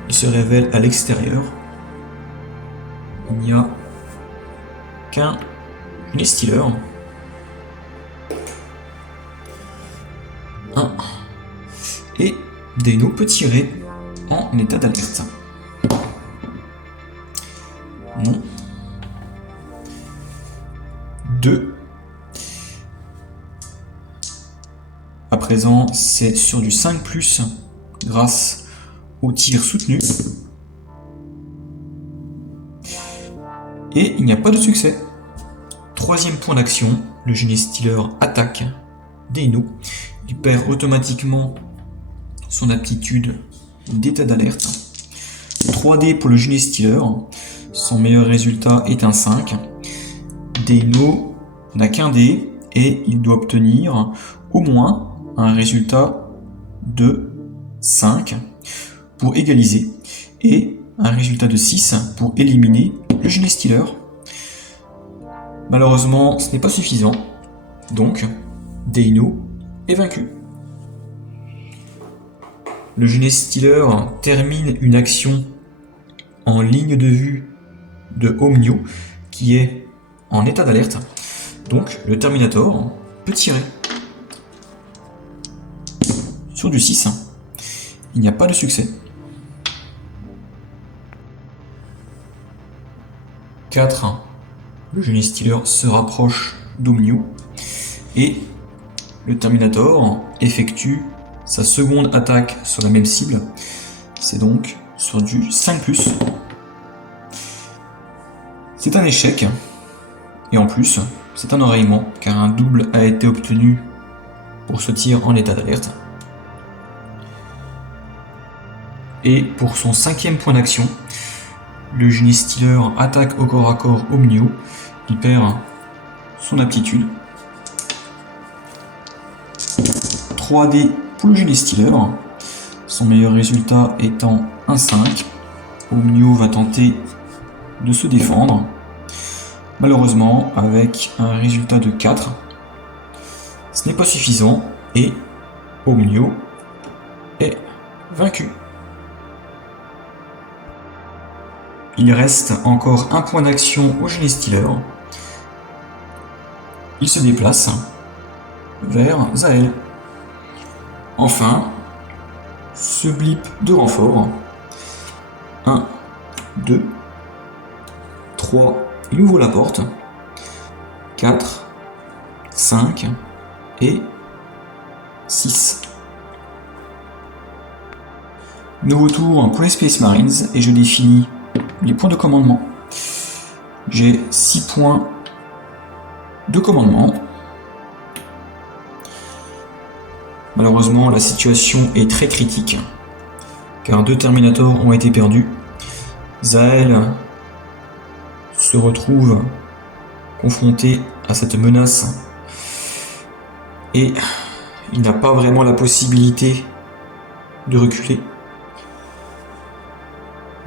Il se révèle à l'extérieur. Il n'y a qu'un Genie Stealer. 1. Et Deino peut tirer en état d'alerte. Non. 2. À présent, c'est sur du 5+, grâce au tir soutenu. Et il n'y a pas de succès. 3e point d'action, le Genie Stealer attaque Deino. Il perd automatiquement son aptitude d'état d'alerte. 3D pour le Genie Stealer. Son meilleur résultat est un 5. Deino n'a qu'un dé et il doit obtenir au moins un résultat de 5 pour égaliser et un résultat de 6 pour éliminer le Genie Stealer. Malheureusement, ce n'est pas suffisant, donc Deino est vaincu. Le Genie Stealer termine une action en ligne de vue de Omnio qui est en état d'alerte, donc le Terminator peut tirer. Sur du 6, il n'y a pas de succès. 4. Le Genie Stealer se rapproche d'Omnio et le Terminator effectue sa seconde attaque sur la même cible. C'est donc sur du 5+. C'est un échec et en plus c'est un enrayement car un double a été obtenu pour ce tir en état d'alerte. Et pour son 5e point d'action, le Genie Stealer attaque au corps à corps Omnio. Il perd son aptitude. 3D pour le Genie Stealer. Son meilleur résultat étant un 5. Omnio va tenter de se défendre. Malheureusement, avec un résultat de 4, ce n'est pas suffisant et Omnio est vaincu. Il reste encore un point d'action au Genestealer. Il se déplace vers Zael. Enfin, ce blip de renfort. 1, 2, 3, il ouvre la porte. 4, 5 et 6. Nouveau tour pour les Space Marines et je définis les points de commandement. J'ai 6 points de commandement. Malheureusement, la situation est très critique car 2 Terminators ont été perdus. Zael se retrouve confronté à cette menace et il n'a pas vraiment la possibilité de reculer.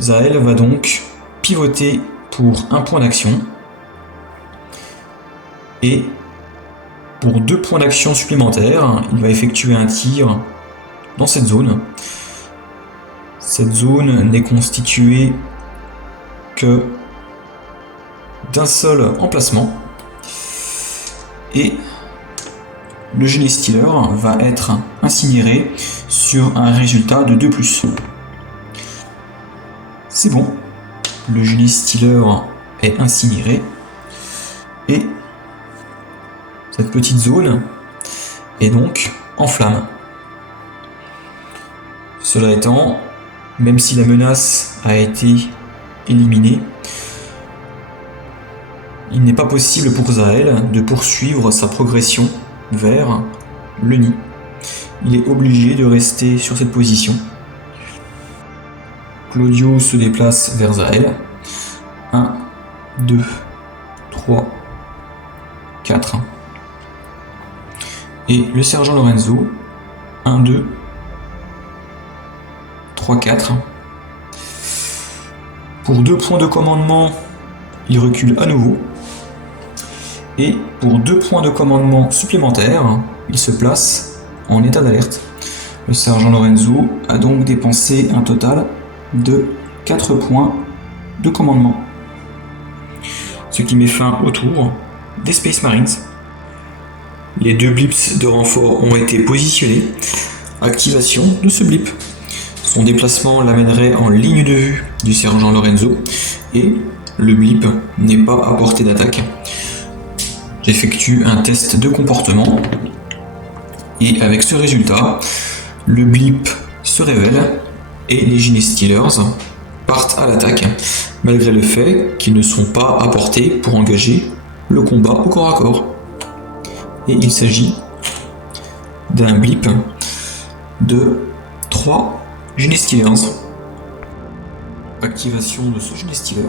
Zael va donc pivoter pour un point d'action et pour 2 points d'action supplémentaires, il va effectuer un tir dans cette zone. Cette zone n'est constituée que d'un seul emplacement et le Genestealer va être incinéré sur un résultat de 2+. C'est bon, le Genestealer est incinéré et cette petite zone est donc en flammes. Cela étant, même si la menace a été éliminée, il n'est pas possible pour Zael de poursuivre sa progression vers le nid. Il est obligé de rester sur cette position. Claudio se déplace vers Zael. 1, 2, 3, 4. Et le sergent Lorenzo. 1, 2, 3, 4. Pour 2 points de commandement, il recule à nouveau. Et pour 2 points de commandement supplémentaires, il se place en état d'alerte. Le sergent Lorenzo a donc dépensé un total de 4 points de commandement. Ce qui met fin au tour des Space Marines. Les 2 blips de renfort ont été positionnés. Activation de ce blip. Son déplacement l'amènerait en ligne de vue du sergent Lorenzo et le blip n'est pas à portée d'attaque. J'effectue un test de comportement et avec ce résultat, le blip se révèle et les Genestealers partent à l'attaque malgré le fait qu'ils ne sont pas à portée pour engager le combat au corps à corps. Et il s'agit d'un blip de 3 Genestealers. Activation de ce Genestealer.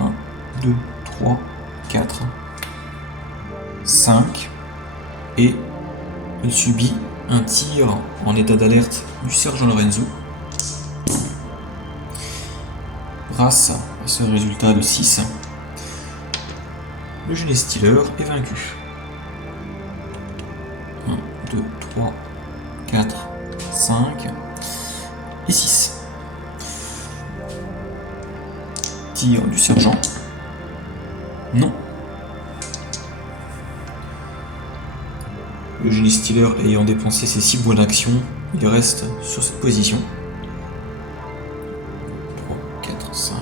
1, 2, 3, 4, 5 et il subit un tir en état d'alerte du sergent Lorenzo. Grâce à ce résultat de 6, le Genestealer est vaincu. 1, 2, 3, 4, 5 et 6. Tir du sergent. Non. Le Genestealer ayant dépensé ses 6 points d'action, il reste sur cette position. 3, 4, 5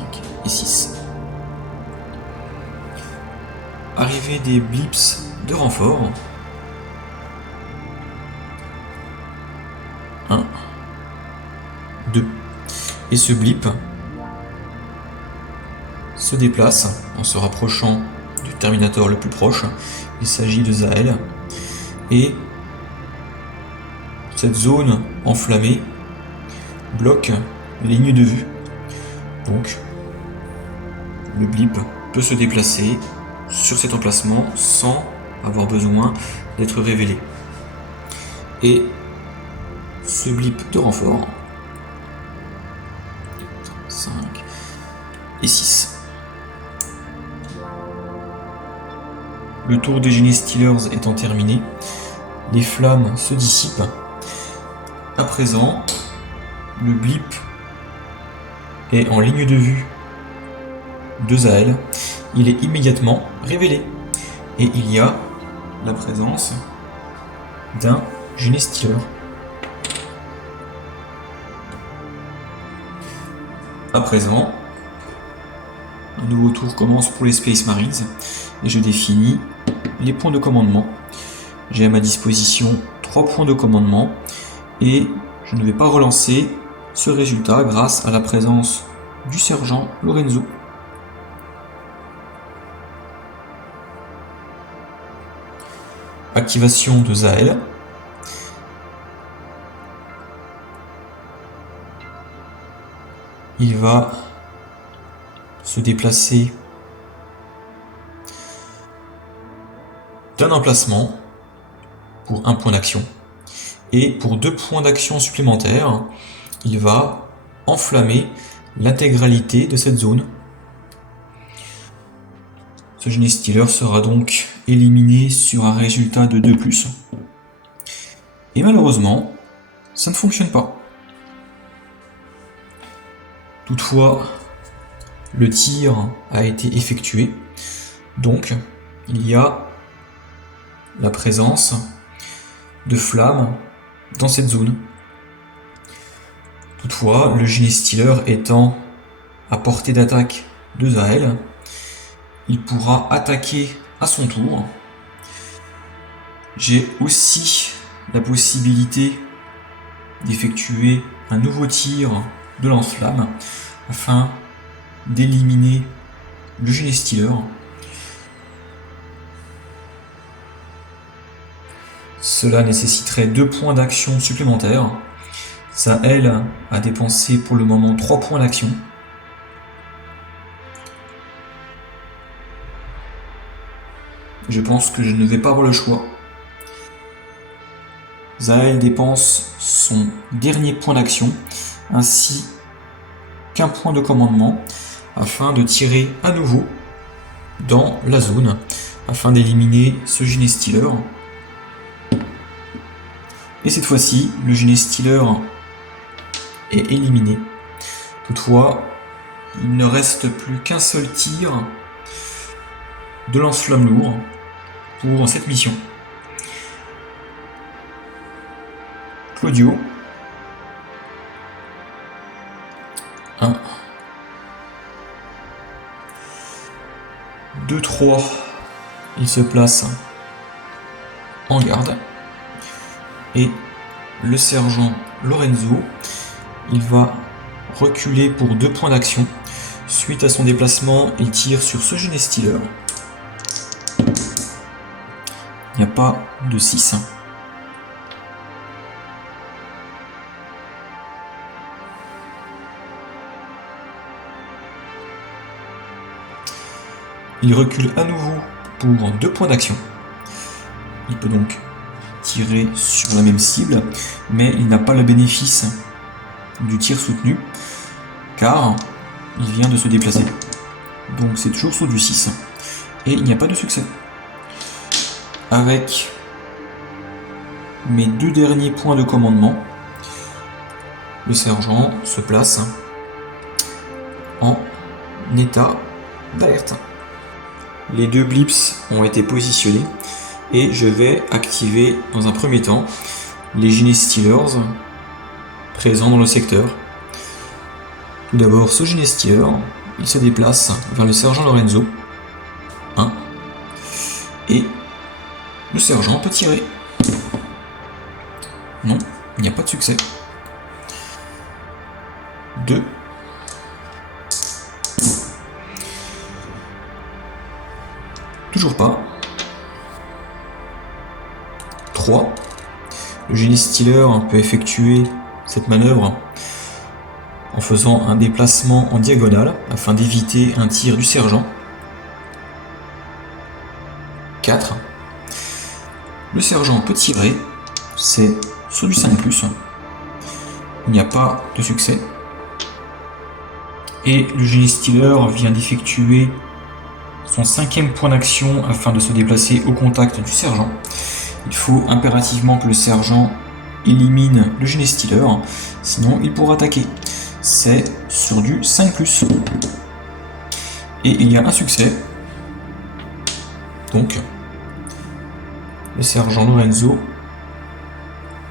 et 6. Arrivée des blips de renfort. 1, 2. Et ce blip se déplace en se rapprochant du Terminator le plus proche. Il s'agit de Zael. Et cette zone enflammée bloque les lignes de vue. Donc le blip peut se déplacer sur cet emplacement sans avoir besoin d'être révélé. Et ce blip de renfort 5 et 6 Le tour des Gene Stealers étant terminé, les flammes se dissipent. À présent, le blip est en ligne de vue de Zahel. Il est immédiatement révélé. Et il y a la présence d'un Gene Stealer. À présent, un nouveau tour commence pour les Space Marines et je définis les points de commandement. J'ai à ma disposition 3 points de commandement et je ne vais pas relancer ce résultat grâce à la présence du sergent Lorenzo. Activation de Zahel. Il va se déplacer d'un emplacement pour 1 point d'action. Et pour 2 points d'action supplémentaires, il va enflammer l'intégralité de cette zone. Ce Gene Stealer sera donc éliminé sur un résultat de 2+. Et malheureusement, ça ne fonctionne pas. Toutefois, le tir a été effectué, donc il y a la présence de flammes dans cette zone. Toutefois, le Gene Stealer étant à portée d'attaque de Zahel, il pourra attaquer à son tour. J'ai aussi la possibilité d'effectuer un nouveau tir de lance-flamme afin d'éliminer le Gene Stealer. Cela nécessiterait 2 points d'action supplémentaires. Zahel a dépensé pour le moment 3 points d'action. Je pense que je ne vais pas avoir le choix. Zahel dépense son dernier point d'action ainsi qu'un point de commandement afin de tirer à nouveau dans la zone afin d'éliminer ce Gene Stealer. Et cette fois-ci, le Gene Stealer est éliminé. Toutefois, il ne reste plus qu'un seul tir de lance-flamme lourd pour cette mission. Claudio. 1, 2, 3. Il se place en garde. Et le sergent Lorenzo, il va reculer pour 2 points d'action. Suite à son déplacement, il tire sur ce Gene Stealer. Il n'y a pas de 6. Il recule à nouveau pour 2 points d'action. Il peut donc tirer sur la même cible, mais il n'a pas le bénéfice du tir soutenu, car il vient de se déplacer. Donc c'est toujours sur du 6, et il n'y a pas de succès. Avec mes 2 derniers points de commandement, le sergent se place en état d'alerte. Les 2 blips ont été positionnés et je vais activer dans un premier temps les Gene Stealers présents dans le secteur. Tout d'abord, ce Gene Stealer, il se déplace vers le sergent Lorenzo. 1. Et le sergent peut tirer. Non, il n'y a pas de succès. 2. Toujours pas. 3. Le Gene Stealer peut effectuer cette manœuvre en faisant un déplacement en diagonale afin d'éviter un tir du sergent. 4. Le sergent peut tirer, c'est sur du 5+. Il n'y a pas de succès. Et le Gene Stealer vient d'effectuer son 5e point d'action afin de se déplacer au contact du sergent. Il faut impérativement que le sergent élimine le Genestealer, sinon il pourra attaquer. C'est sur du 5+. Et il y a un succès. Donc, le sergent Lorenzo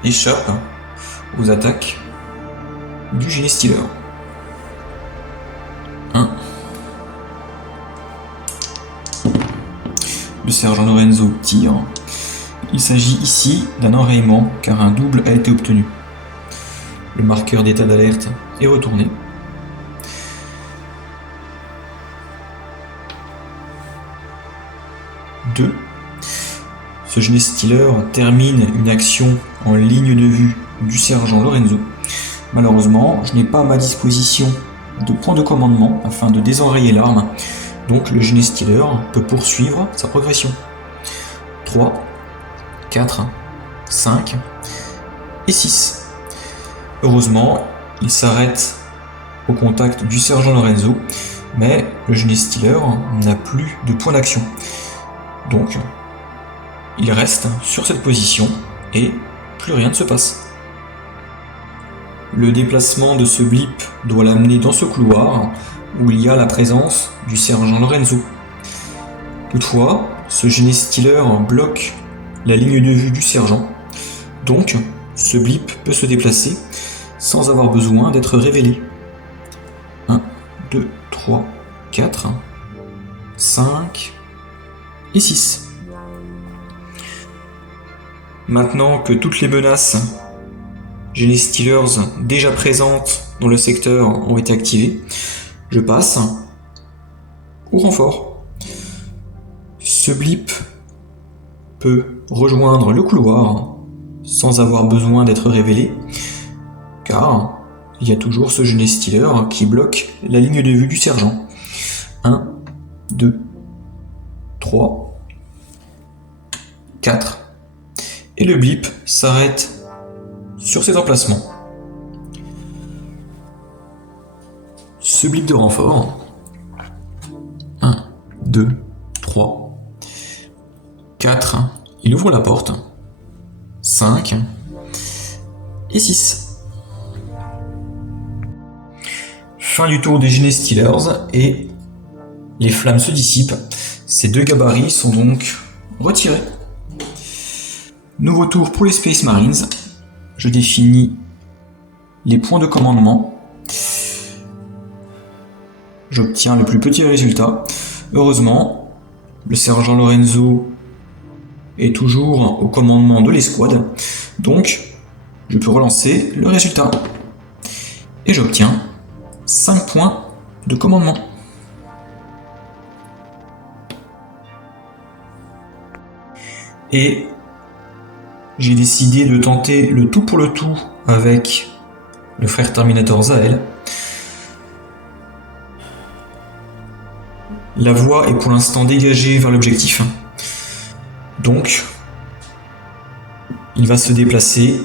échappe aux attaques du Genestealer. 1. Le sergent Lorenzo tire. Il s'agit ici d'un enrayement car un double a été obtenu. Le marqueur d'état d'alerte est retourné. Deux. Ce Genestealer termine une action en ligne de vue du sergent Lorenzo. Malheureusement, je n'ai pas à ma disposition de point de commandement afin de désenrayer l'arme, donc le Genestealer peut poursuivre sa progression. 3, 4, 5 et 6. Heureusement, il s'arrête au contact du sergent Lorenzo, mais le Genestealer n'a plus de point d'action. Donc, il reste sur cette position et plus rien ne se passe. Le déplacement de ce blip doit l'amener dans ce couloir où il y a la présence du sergent Lorenzo. Toutefois, ce Genestealer bloque la ligne de vue du sergent, donc ce blip peut se déplacer sans avoir besoin d'être révélé. 1, 2, 3, 4, 5 et 6. Maintenant que toutes les menaces Genestealers déjà présentes dans le secteur ont été activées, je passe au renfort. Ce blip peut rejoindre le couloir sans avoir besoin d'être révélé, car il y a toujours ce Genestealer qui bloque la ligne de vue du sergent. 1, 2, 3, 4. Et le blip s'arrête sur cet emplacement. Ce blip de renfort. 1, 2, 3, 4. Il ouvre la porte. 5 et 6. Fin du tour des Genestealers et les flammes se dissipent. Ces deux gabarits sont donc retirés. Nouveau tour pour les Space Marines. Je définis les points de commandement. J'obtiens le plus petit résultat. Heureusement, le sergent Lorenzo est toujours au commandement de l'escouade, donc je peux relancer le résultat. Et j'obtiens 5 points de commandement. Et j'ai décidé de tenter le tout pour le tout avec le frère Terminator Zahel. La voie est pour l'instant dégagée vers l'objectif. Donc, il va se déplacer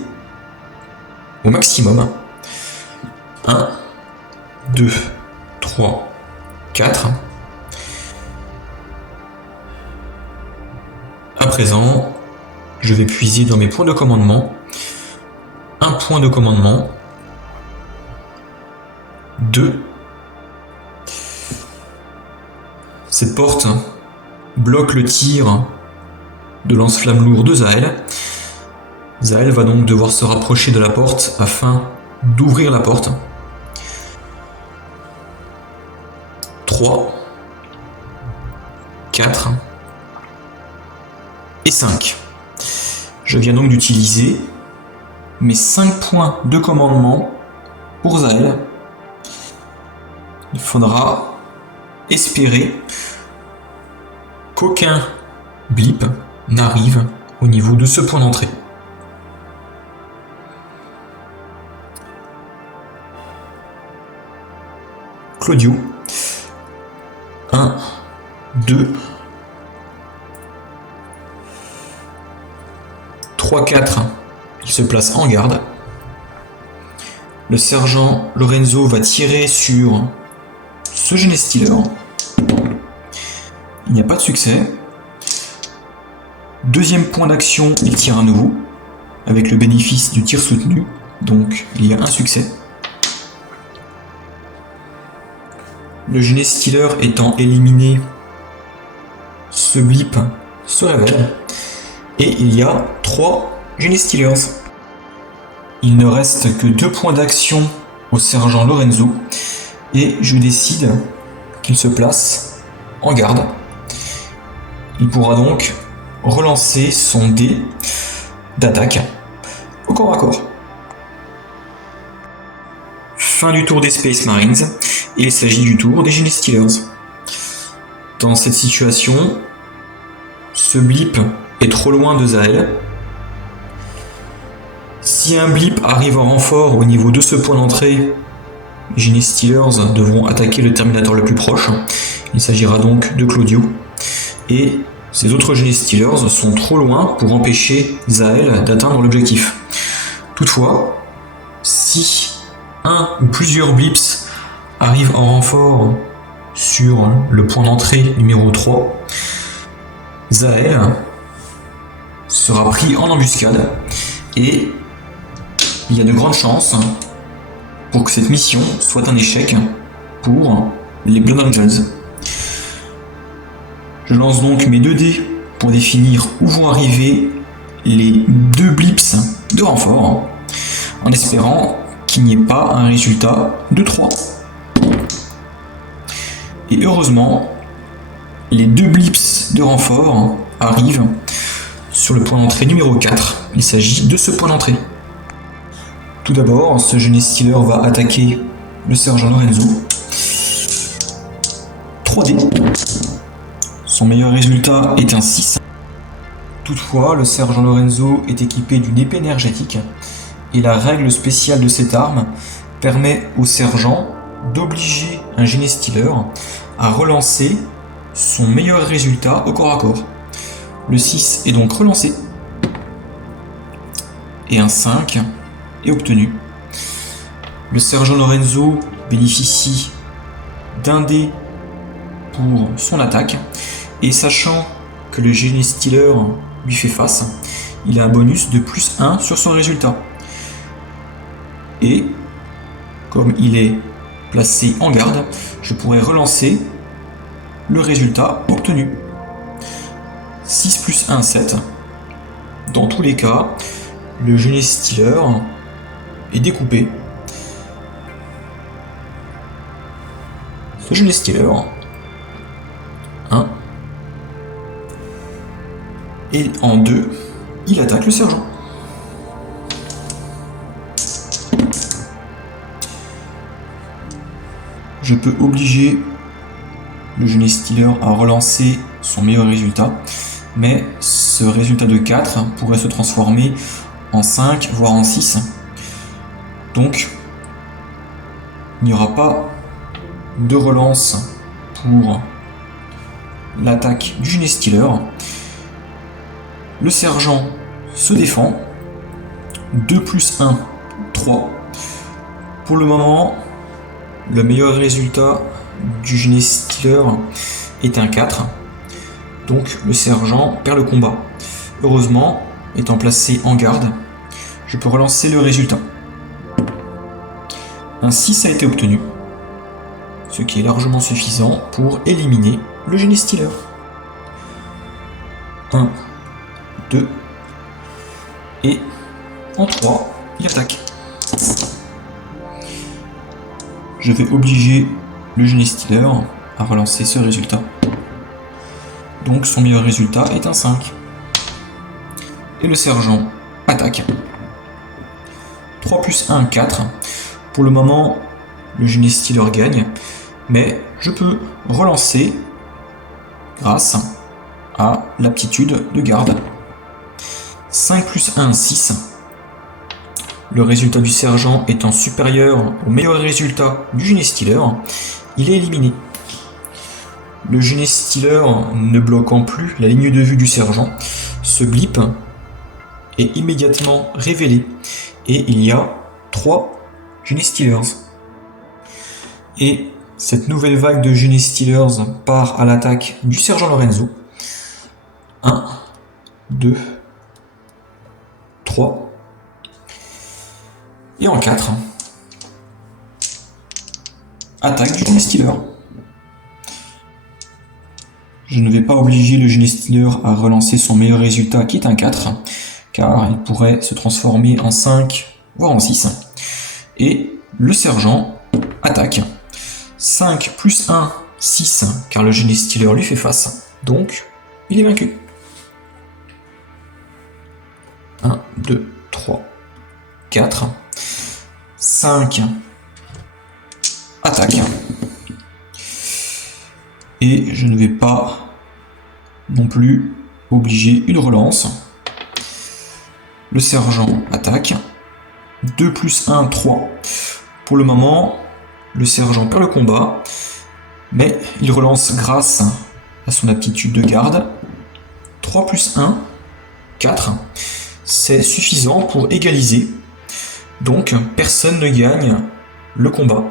au maximum. 1, 2, 3, 4. À présent, je vais puiser dans mes points de commandement. Un point de commandement. 2. Cette porte bloque le tir de lance-flamme lourd de Zahel. Zahel va donc devoir se rapprocher de la porte afin d'ouvrir la porte. 3, 4 et 5. Je viens donc d'utiliser mes 5 points de commandement pour Zahel. Il faudra espérer qu'aucun blip n'arrive au niveau de ce point d'entrée. Claudio. 1, 2, 3, 4. Il se place en garde. Le sergent Lorenzo va tirer sur ce Genestealer. il n'y a pas de succès. Deuxième point d'action, il tire à nouveau, avec le bénéfice du tir soutenu, donc il y a un succès. Le Genestealer étant éliminé, ce blip se révèle, et il y a 3 Genestealers. Il ne reste que 2 points d'action au sergent Lorenzo, et je décide qu'il se place en garde. Il pourra donc relancer son dé d'attaque au corps à corps. Fin du tour des Space Marines, et il s'agit du tour des Genestealers. Dans cette situation, ce blip est trop loin de Zahel. Si un blip arrive en renfort au niveau de ce point d'entrée, les Genestealers devront attaquer le Terminator le plus proche. Il s'agira donc de Claudio. Et ces autres Genestealers sont trop loin pour empêcher Zahel d'atteindre l'objectif. Toutefois, si un ou plusieurs blips arrivent en renfort sur le point d'entrée numéro 3, Zahel sera pris en embuscade et il y a de grandes chances pour que cette mission soit un échec pour les Blood Angels. Je lance donc mes 2 dés pour définir où vont arriver les 2 blips de renfort, en espérant qu'il n'y ait pas un résultat de 3. Et heureusement, les 2 blips de renfort arrivent sur le point d'entrée numéro 4. Il s'agit de ce point d'entrée. Tout d'abord, ce Genestealer va attaquer le sergent Lorenzo. 3 dés. Son meilleur résultat est un 6. Toutefois, le sergent Lorenzo est équipé d'une épée énergétique et la règle spéciale de cette arme permet au sergent d'obliger un Genestealer à relancer son meilleur résultat au corps à corps. Le 6 est donc relancé et un 5 est obtenu. Le sergent Lorenzo bénéficie d'un dé pour son attaque, et sachant que le Genestealer lui fait face, il a un bonus de +1 sur son résultat. Et comme il est placé en garde, je pourrais relancer le résultat obtenu. 6 plus 1, 7. Dans tous les cas, le Genestealer est découpé. Ce Genestealer 1 et en 2, il attaque le sergent. Je peux obliger le Genestealer à relancer son meilleur résultat, mais ce résultat de 4 pourrait se transformer en 5, voire en 6. Donc, il n'y aura pas de relance pour l'attaque du Genestealer. Le sergent se défend. 2 plus 1, 3. Pour le moment, le meilleur résultat du Genestealer est un 4. Donc le sergent perd le combat. Heureusement, étant placé en garde, je peux relancer le résultat. Un 6 a été obtenu, ce qui est largement suffisant pour éliminer le Genestealer. 1, 2, et en 3, il attaque. Je vais obliger le Genestealer à relancer ce résultat. Donc son meilleur résultat est un 5. Et le sergent attaque. 3 plus 1, 4. Pour le moment, le Genestealer gagne, mais je peux relancer grâce à l'aptitude de garde. 5 plus 1, 6. Le résultat du sergent étant supérieur au meilleur résultat du Genestealer, il est éliminé. Le Genestealer ne bloquant plus la ligne de vue du sergent, ce blip est immédiatement révélé et il y a 3 Genestealers. Et Cette nouvelle vague de Gene Stealers part à l'attaque du sergent Lorenzo. 1, 2, 3. Et en 4. Attaque du Gene Stealer. Je ne vais pas obliger le Gene Stealer à relancer son meilleur résultat qui est un 4, car il pourrait se transformer en 5, voire en 6. Et le sergent attaque. 5 plus 1, 6, car le Gene Stealer lui fait face. Donc, il est vaincu. 1, 2, 3, 4. 5. Attaque. Et je ne vais pas non plus obliger une relance. Le sergent attaque. 2 plus 1, 3. Pour le moment, le sergent perd le combat, mais il relance grâce à son aptitude de garde. 3 plus 1, 4. C'est suffisant pour égaliser. Donc, personne ne gagne le combat.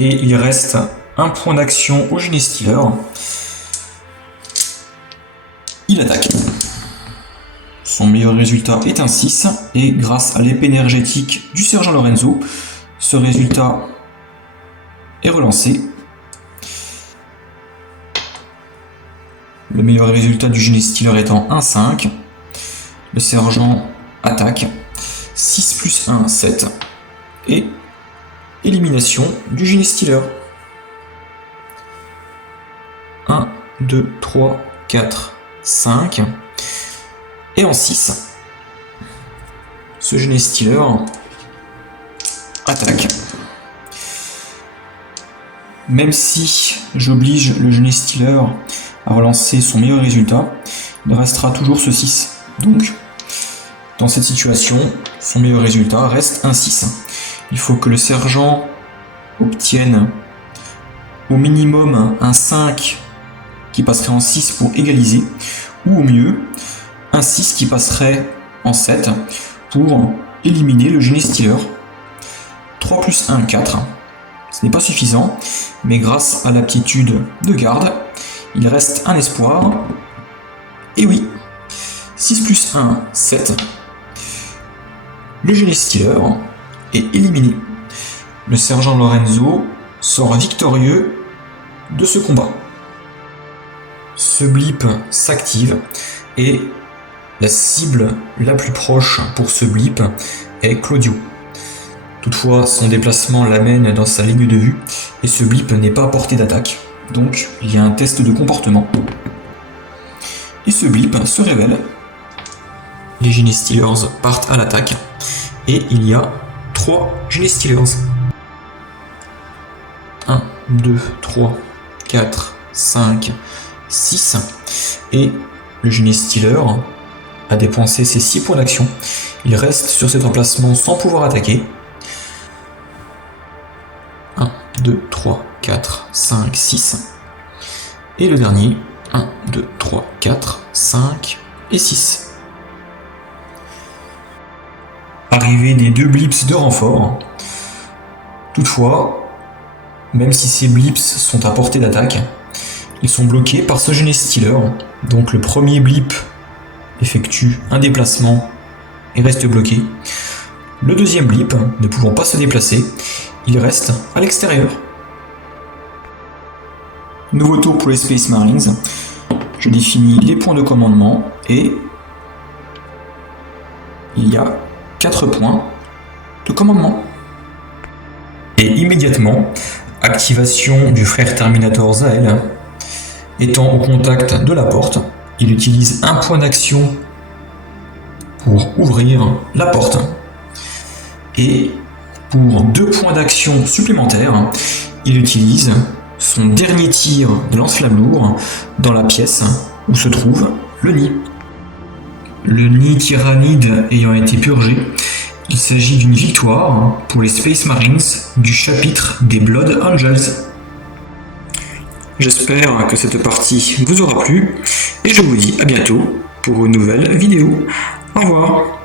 Et il reste un point d'action au Gene Stealer. Il attaque. Son meilleur résultat est un 6, et grâce à l'épée énergétique du sergent Lorenzo, ce résultat est relancé. Le meilleur résultat du Gene Stealer étant un 5. Le sergent attaque. 6 plus 1, 7. Et élimination du Gene Stealer. 1, 2, 3, 4, 5. Et en 6, ce Gene Stealer attaque. Même si j'oblige le Gene Stealer à relancer son meilleur résultat, il restera toujours ce 6. Donc, dans cette situation, son meilleur résultat reste un 6. Il faut que le sergent obtienne au minimum un 5 qui passerait en 6 pour égaliser, ou au mieux, un 6 qui passerait en 7 pour éliminer le Gene Stealer. 3 plus 1, 4. Ce n'est pas suffisant, mais grâce à l'aptitude de garde, il reste un espoir. Et oui, 6 plus 1, 7. Le Gene Stealer est éliminé. Le sergent Lorenzo sort victorieux de ce combat. Ce blip s'active et la cible la plus proche pour ce blip est Claudio. Toutefois, son déplacement l'amène dans sa ligne de vue et ce blip n'est pas à portée d'attaque. Donc, il y a un test de comportement. Et ce blip se révèle. Les Gene Stealers partent à l'attaque et il y a 3 Gene Stealers. 1, 2, 3, 4, 5, 6. Et le Gene Stealer a dépensé ses 6 points d'action. Il reste sur cet emplacement sans pouvoir attaquer. 1, 2, 3, 4, 5, 6. Et le dernier, 1, 2, 3, 4, 5 et 6. Arrivée des 2 blips de renfort. Toutefois, même si ces blips sont à portée d'attaque, ils sont bloqués par ce Gene Stealer. Donc le premier blip effectue un déplacement et reste bloqué. Le deuxième blip, ne pouvant pas se déplacer, il reste à l'extérieur. Nouveau tour pour les Space Marines. Je définis les points de commandement et il y a 4 points de commandement. Et immédiatement, activation du frère Terminator Zahel. Étant au contact de la porte, il utilise un point d'action pour ouvrir la porte. Et pour 2 points d'action supplémentaires, il utilise son dernier tir de lance-flamme lourd dans la pièce où se trouve le nid. Le nid tyrannide ayant été purgé, il s'agit d'une victoire pour les Space Marines du chapitre des Blood Angels. J'espère que cette partie vous aura plu et je vous dis à bientôt pour une nouvelle vidéo. Au revoir.